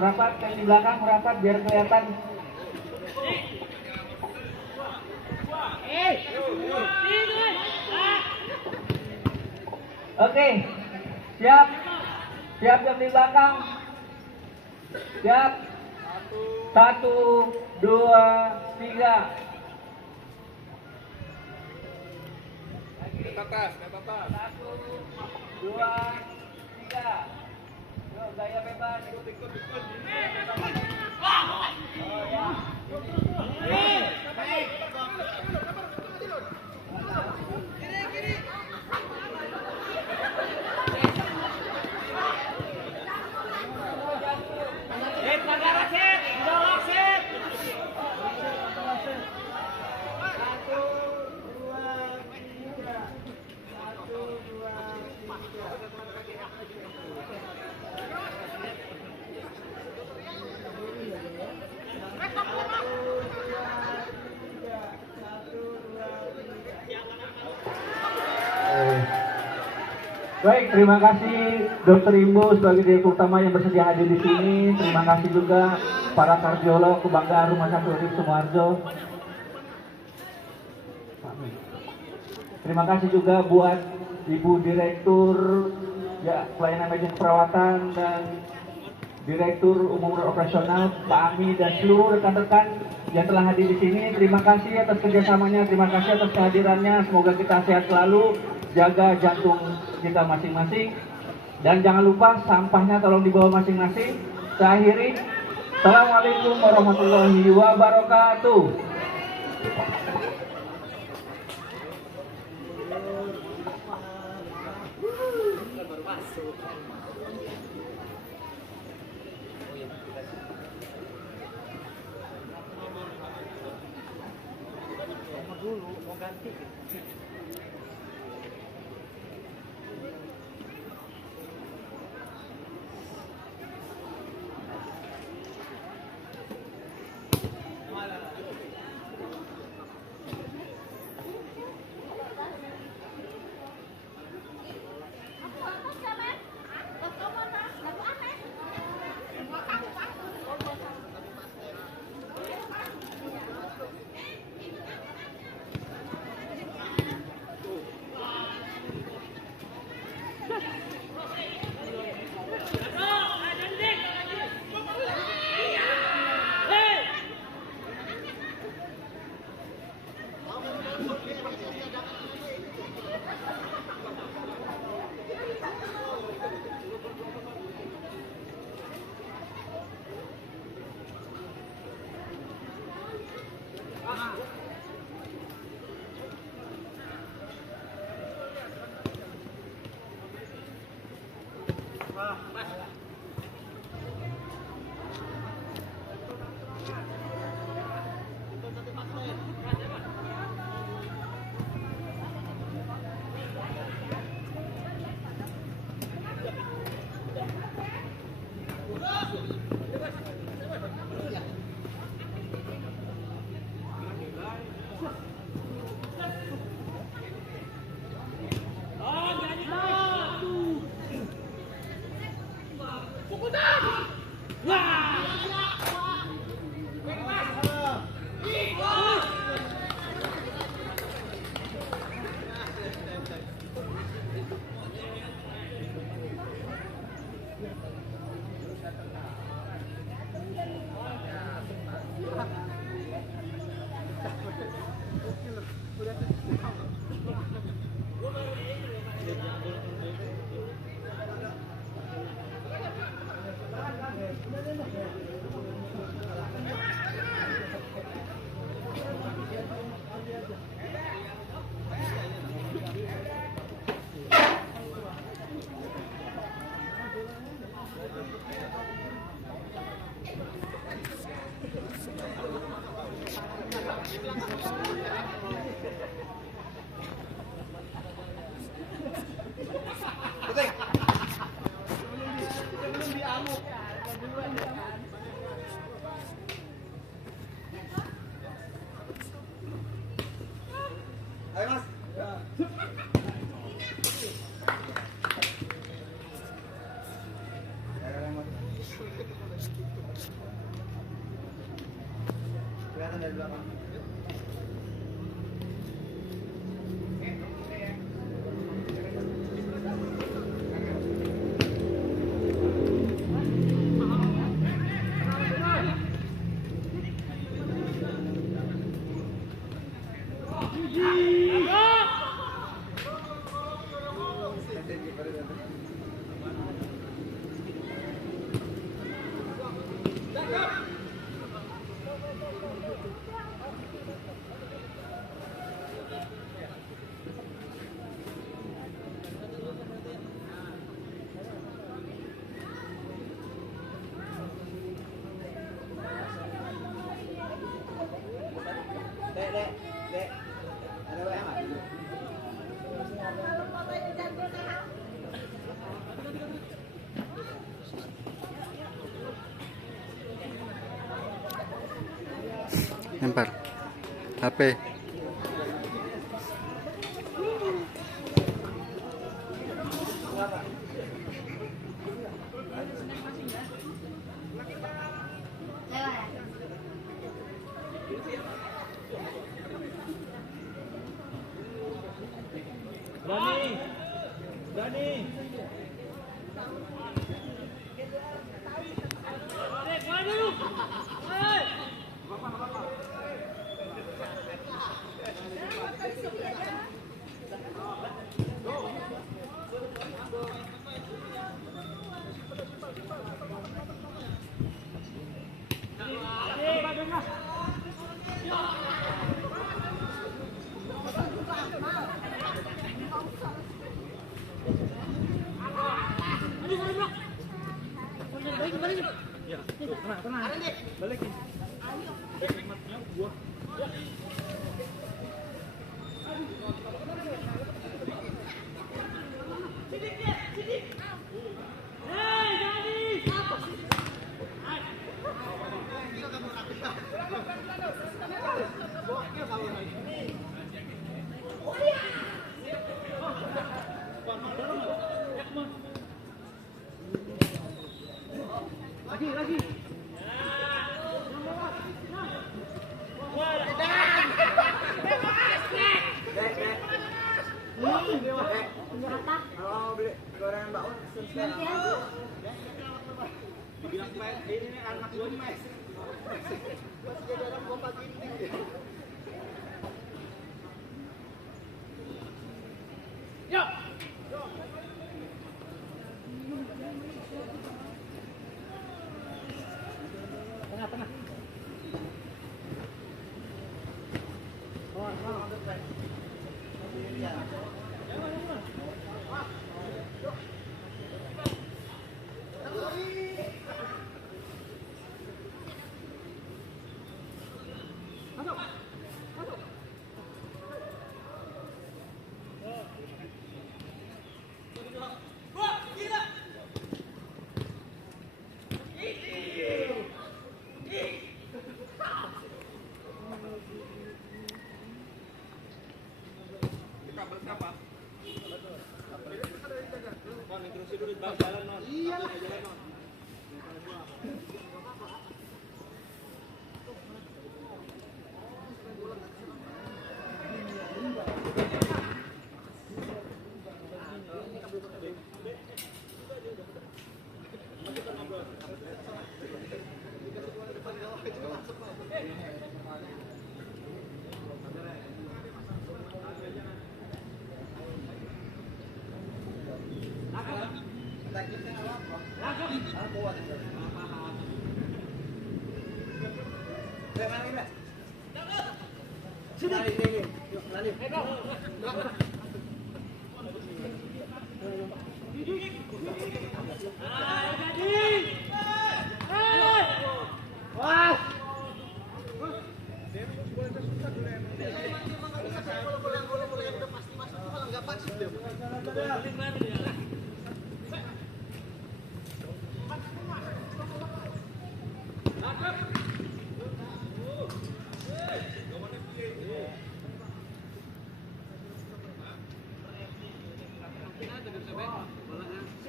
merapat, yang di belakang merapat biar kelihatan. Oke, siap yang di belakang. Siap. 1, 2, 3. Atas, 1, 2, 3. Yuk, gaya bebas. Ikut. Oh ya. Baik, terima kasih Dokter Imbu sebagai direktur utama yang bersedia hadir di sini. Terima kasih juga para kardiolog kebanggaan Rumah Sakit Urip Sumoharjo. Terima kasih juga buat Ibu Direktur ya Pelayanan Medis Perawatan dan Direktur Umum Operasional Pak Ami dan seluruh rekan-rekan yang telah hadir di sini. Terima kasih atas kerjasamanya, terima kasih atas kehadirannya. Semoga kita sehat selalu, jaga jantung kita masing-masing, dan jangan lupa sampahnya tolong dibawa masing-masing. Saya akhiri. Assalamualaikum warahmatullahi wabarakatuh. Lempar HP. Dani.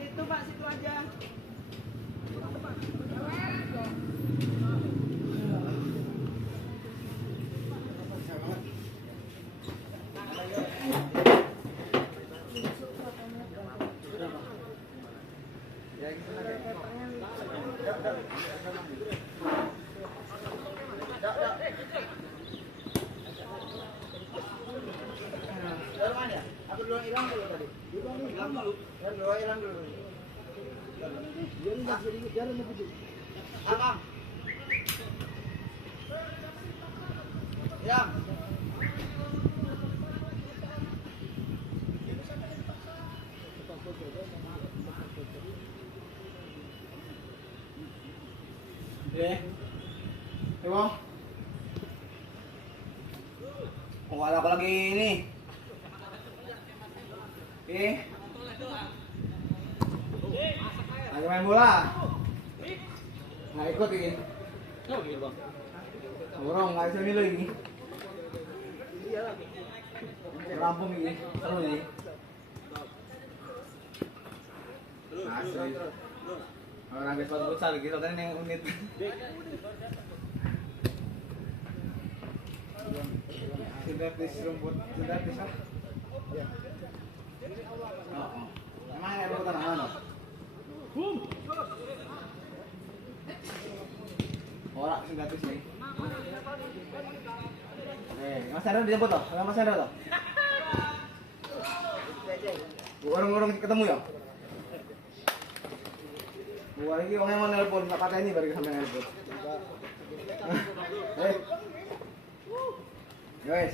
Situ Pak, situ aja. Aku dulu hilang dulu tadi. Hilang dulu. Ya dulu hilang dulu. Jangan begitu. Akang. Ya. Ibu. Oh, ada apa lagi ini? Lagi main bola. Nggak ikut ini. Burung nggak bisa milih ini. Rampung ini, seru ini. Asli. Orang habis futsal gitu kan yang unit. Sintetis rumput, sintetis ah. Ya. Emang ada rumput mana? Orang sintetis nih. Mas Hendra dijemput loh, Mas Hendra loh. Orang-orang ketemu ya? Gua lagi orang yang mau nelpon, tak patah ini baru sampai nelpon. Guys.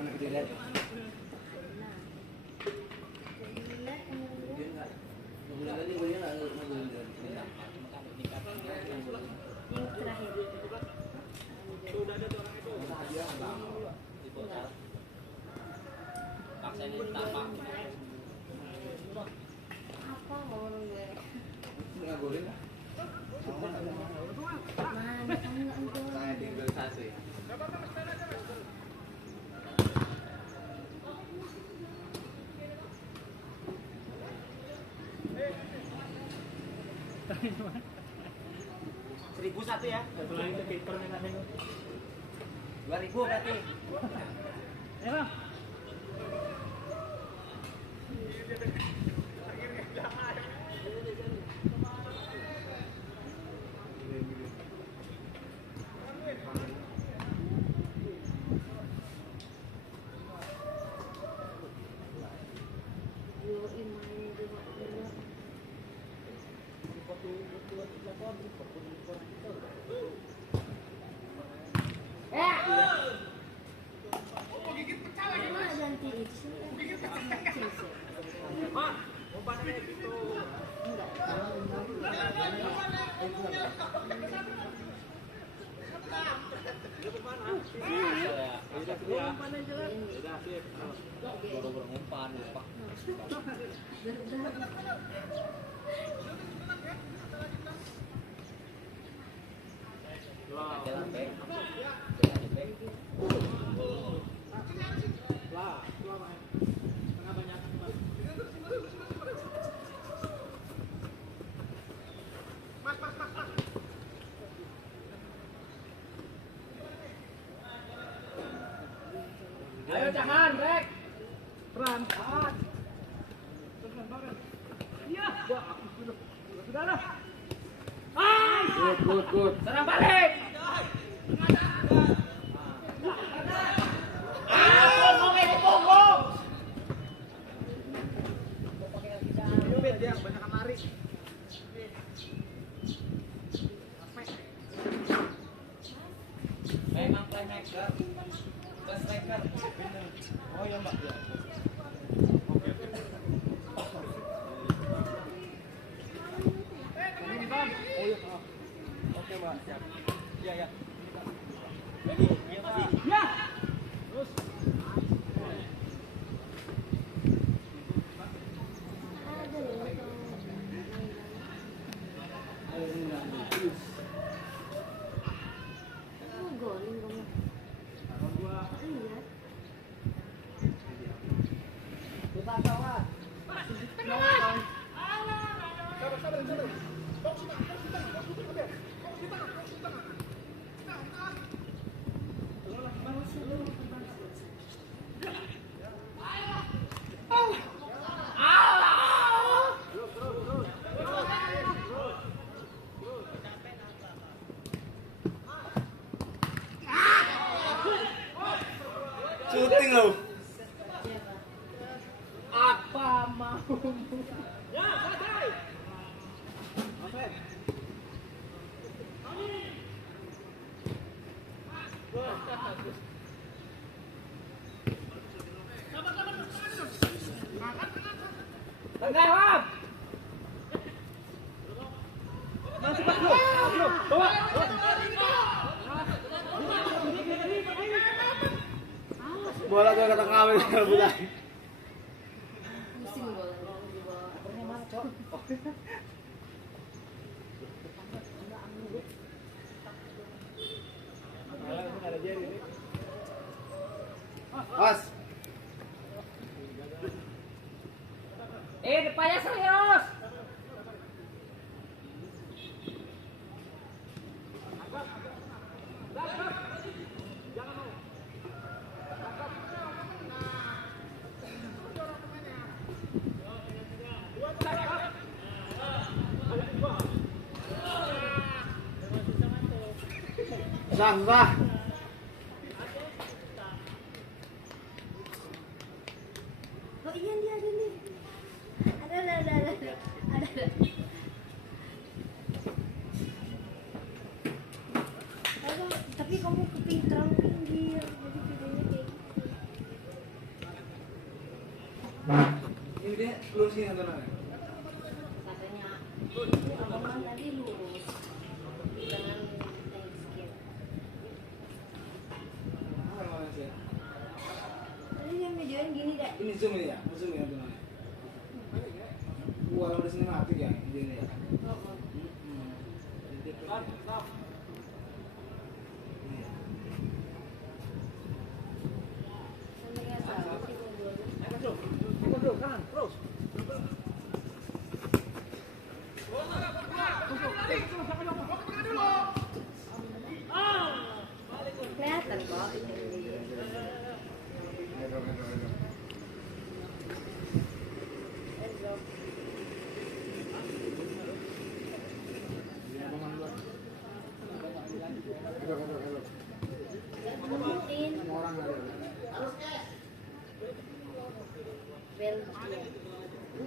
Mana kita lihat? Bulan tadi boleh nggak? Saya digitalisasi. Seribu satu ya. 2000 berarti. Ya bang. Ayo jangan, Rek. Pelan. Iya. Sudah lah. Good. Serang balik. Dia banyak lari. Memang playmaker. Striker. Oh ya Mbak. Oke Mbak, siap. Iya. Ya. Terus. Syuting lo. Apa mau? Ya, santai. Oke. Tengah, masuk Pak Bro. Bawa. Bola ke kata kawin bulan. Pusing bola. Mas. Depannya serius. Susah. Oh iya dia ada nih. Ada. Tapi kamu keping terlalu pinggir, jadi videonya kayak gitu. Ini dia lurusin antara. Katanya, abang tadi lurus. Jangan sedikit. Tadi yang videoin gini deh. Ini zoom ini ya, zoom ya teman. Wah, udah sini mati ya, ini ya. Kelihatan kok.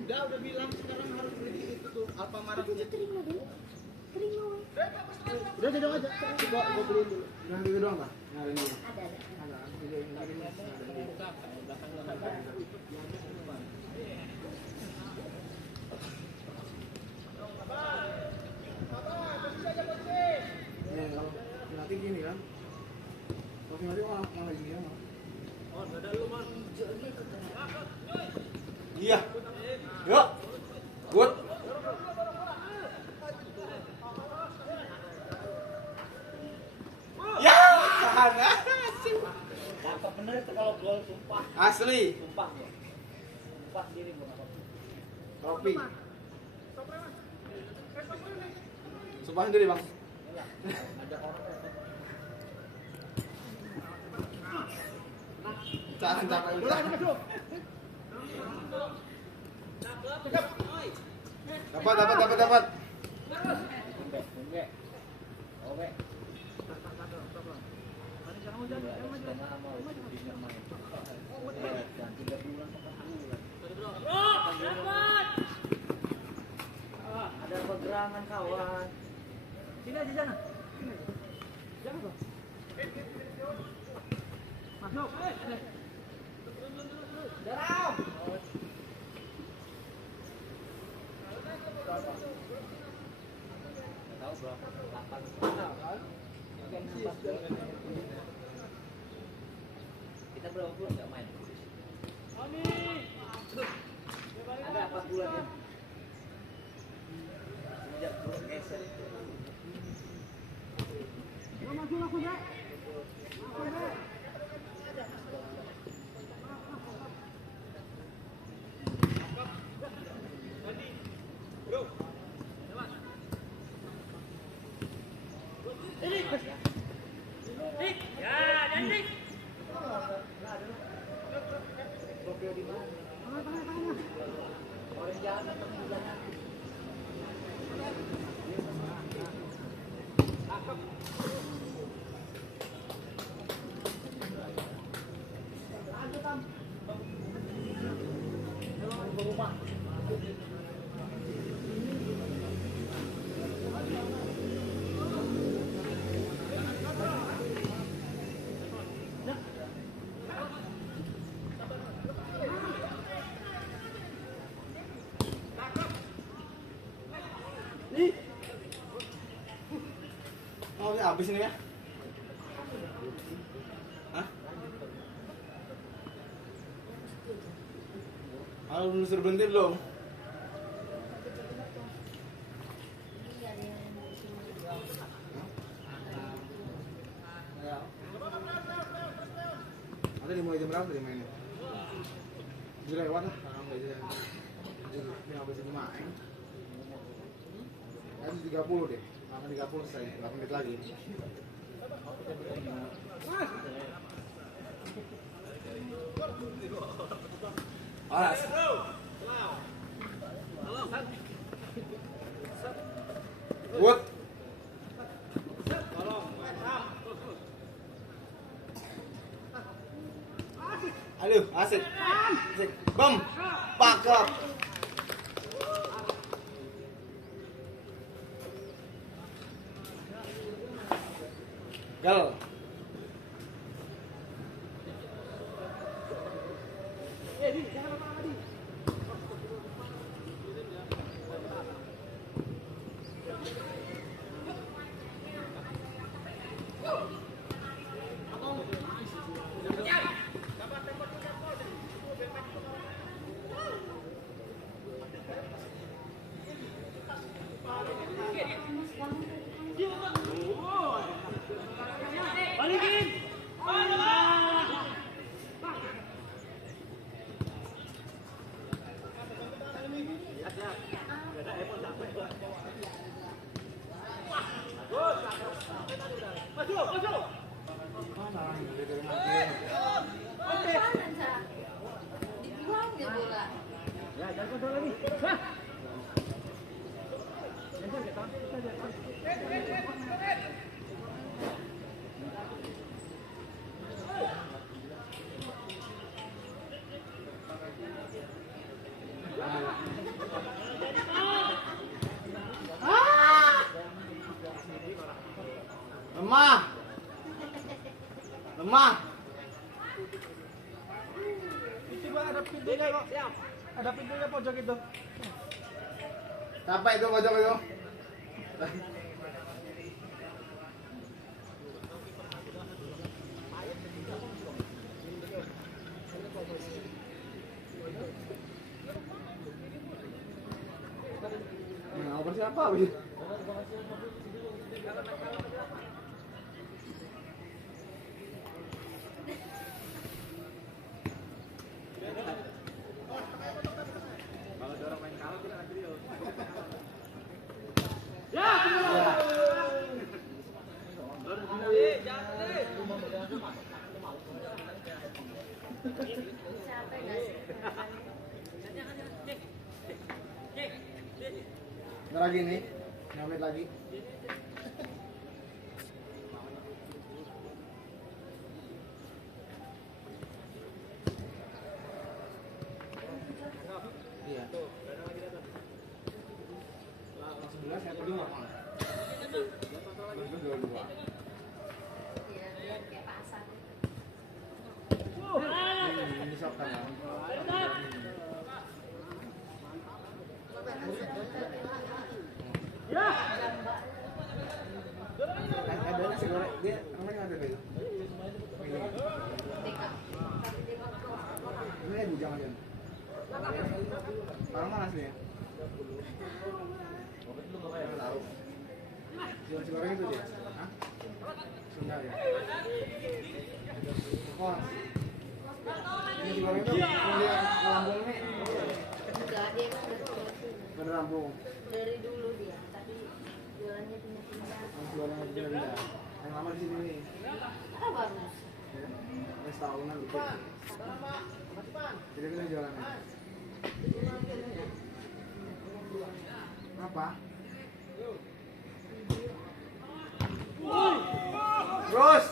Udah bilang sekarang harus beli itu tuh Alfamaret. Terima dulu. Terima. Udah jadi aja. Coba gua beliin dulu. Yang itu doang, Pak? Yang ini. Ada. Kalau nanti gini kan. Kalau nanti malah gini kan. Iya. Yuk. Good. Ya, Cakep bener itu kalau gol sumpah. asli. Sumpah. Sumpah diri gua apa. Topi. Sumpah sendiri, Bang. Ada orang Jangan capek. Dapat. Enggak. Oke. Ada pergerangan kawan. Sini aja sana. Jangan dong. Masuk. Darau. Tahu berapa? 8. Kita berapa bulan nggak main? Ada 4 bulan ya. Sejak turun geser. Oh, ini habis ini ya? Hah? Kalau belum suruh berhenti belum? Ada dimulai jam berapa tadi mainnya? Udah lewat lah, kalau nggak jadi 15 main. Kan 30 deh. 30 selesai, 8 menit lagi. Alas. Wood. Aduh, asik. Asik. Bom. Pakap. Gal. Lemah. Lemah. Coba ada pintunya kok. Ada pintunya pojok itu. Capek itu pojok itu. Nah, operasi apa? Lagi nih, 5 menit lagi. Iya. Sebelah saya berdua. Berdua. Ini sokan. Ada nasi goreng, dia namanya apa itu? Ini ya bujang aja. Orang mana aslinya? Nggak tahu. Jual nasi goreng itu dia? Hah? Sunda ya? Oh. Ini nasi goreng itu kalau dia Lampung nih? Enggak, dia emang dari Dari Lampung. dari dulu dia, tapi jualannya pindah-pindah. Nasi goreng aja dia. Yang lama di sini nih. Ah, bagus. Ya. Ini setahunan gitu. Jadi kita jualannya. Apa? Terus.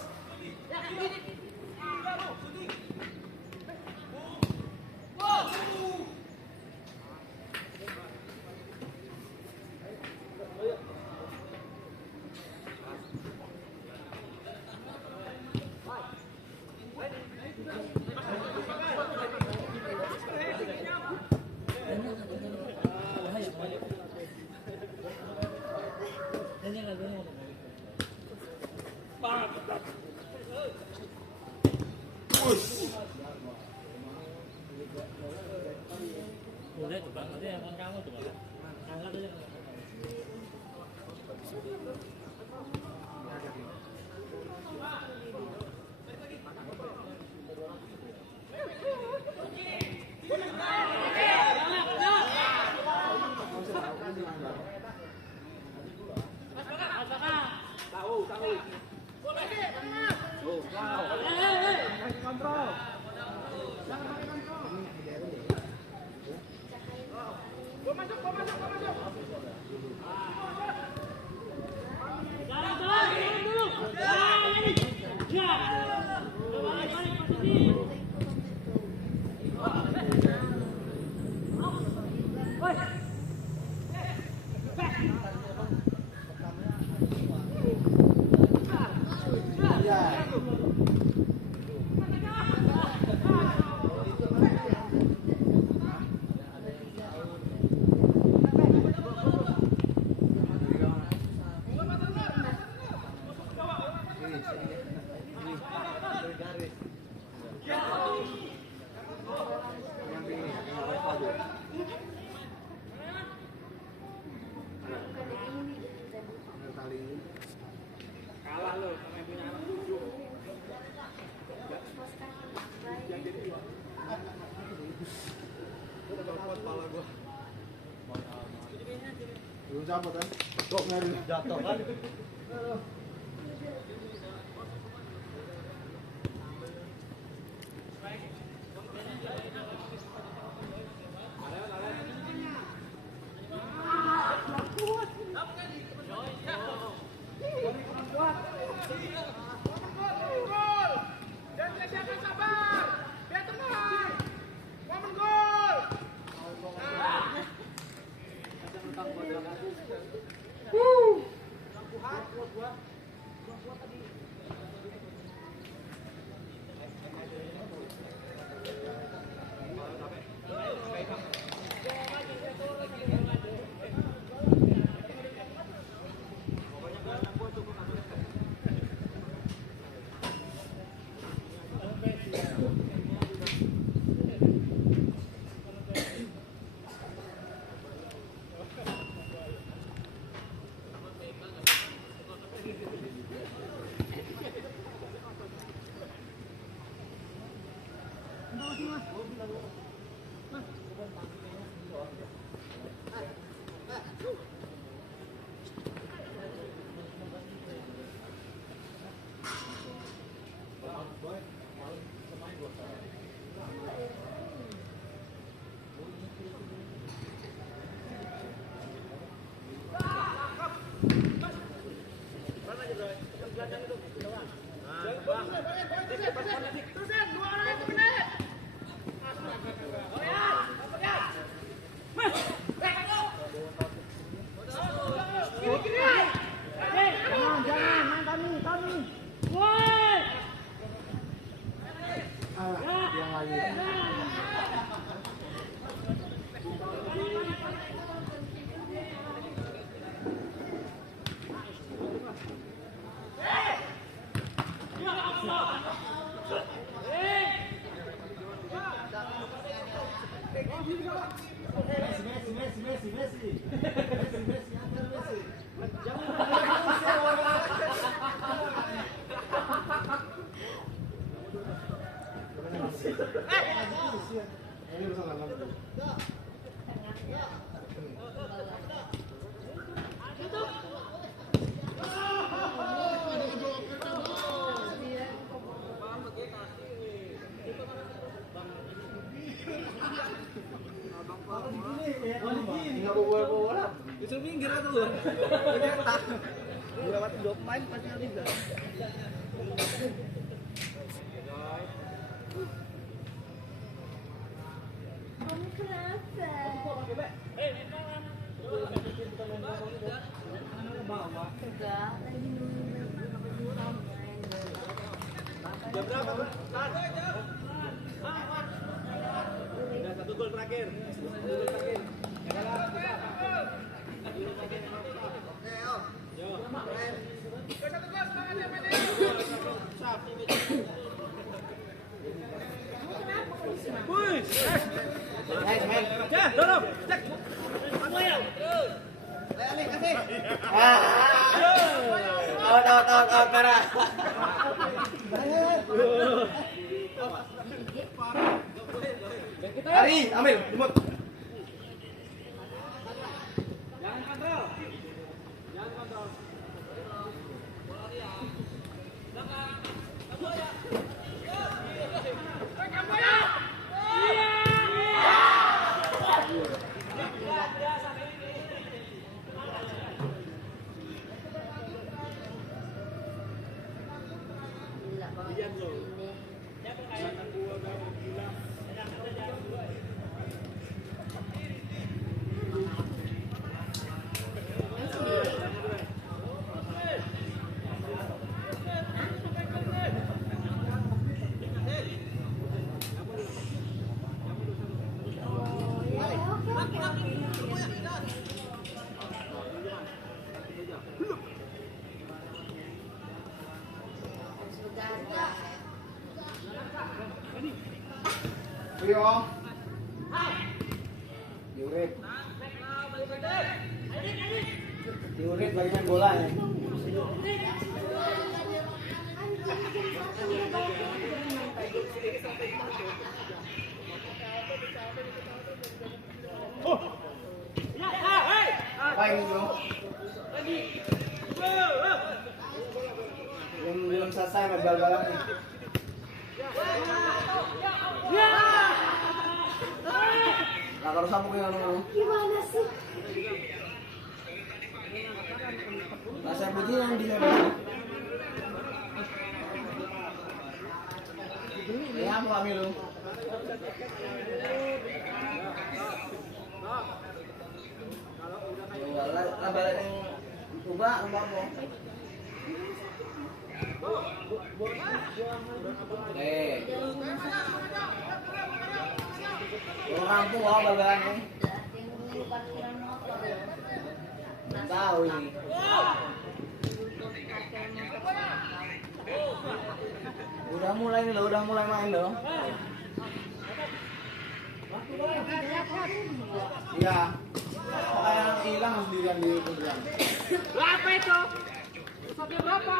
Boleh coba nanti yang kamu coba. Angkat aja. Belum cabut kan? Kok ngeri jatuh kan? Bisa minggir tuh. Lewat 2 pemain pasti bisa. Kamu kenapa? Enggak, lagi nunggu. Jam berapa, Pak? Udah 1 gol terakhir. 1 gol terakhir. Out, merah. Ari, ambil, jemput. Jangan kontrol. Jangan kontrol. Rio. Diurit. Diurit lagi main bola ya. Apa ini bro? Belum selesai bal-balan nih. Nah, kalau sapu yang Gimana sih? Nah, saya putih yang di kami lu. Orang tua bagaimana nih? Tahu ini. Udah mulai nih lo, udah mulai main lo. Iya. Kayak hilang sendirian di kuburan. Berapa itu? Sopir berapa?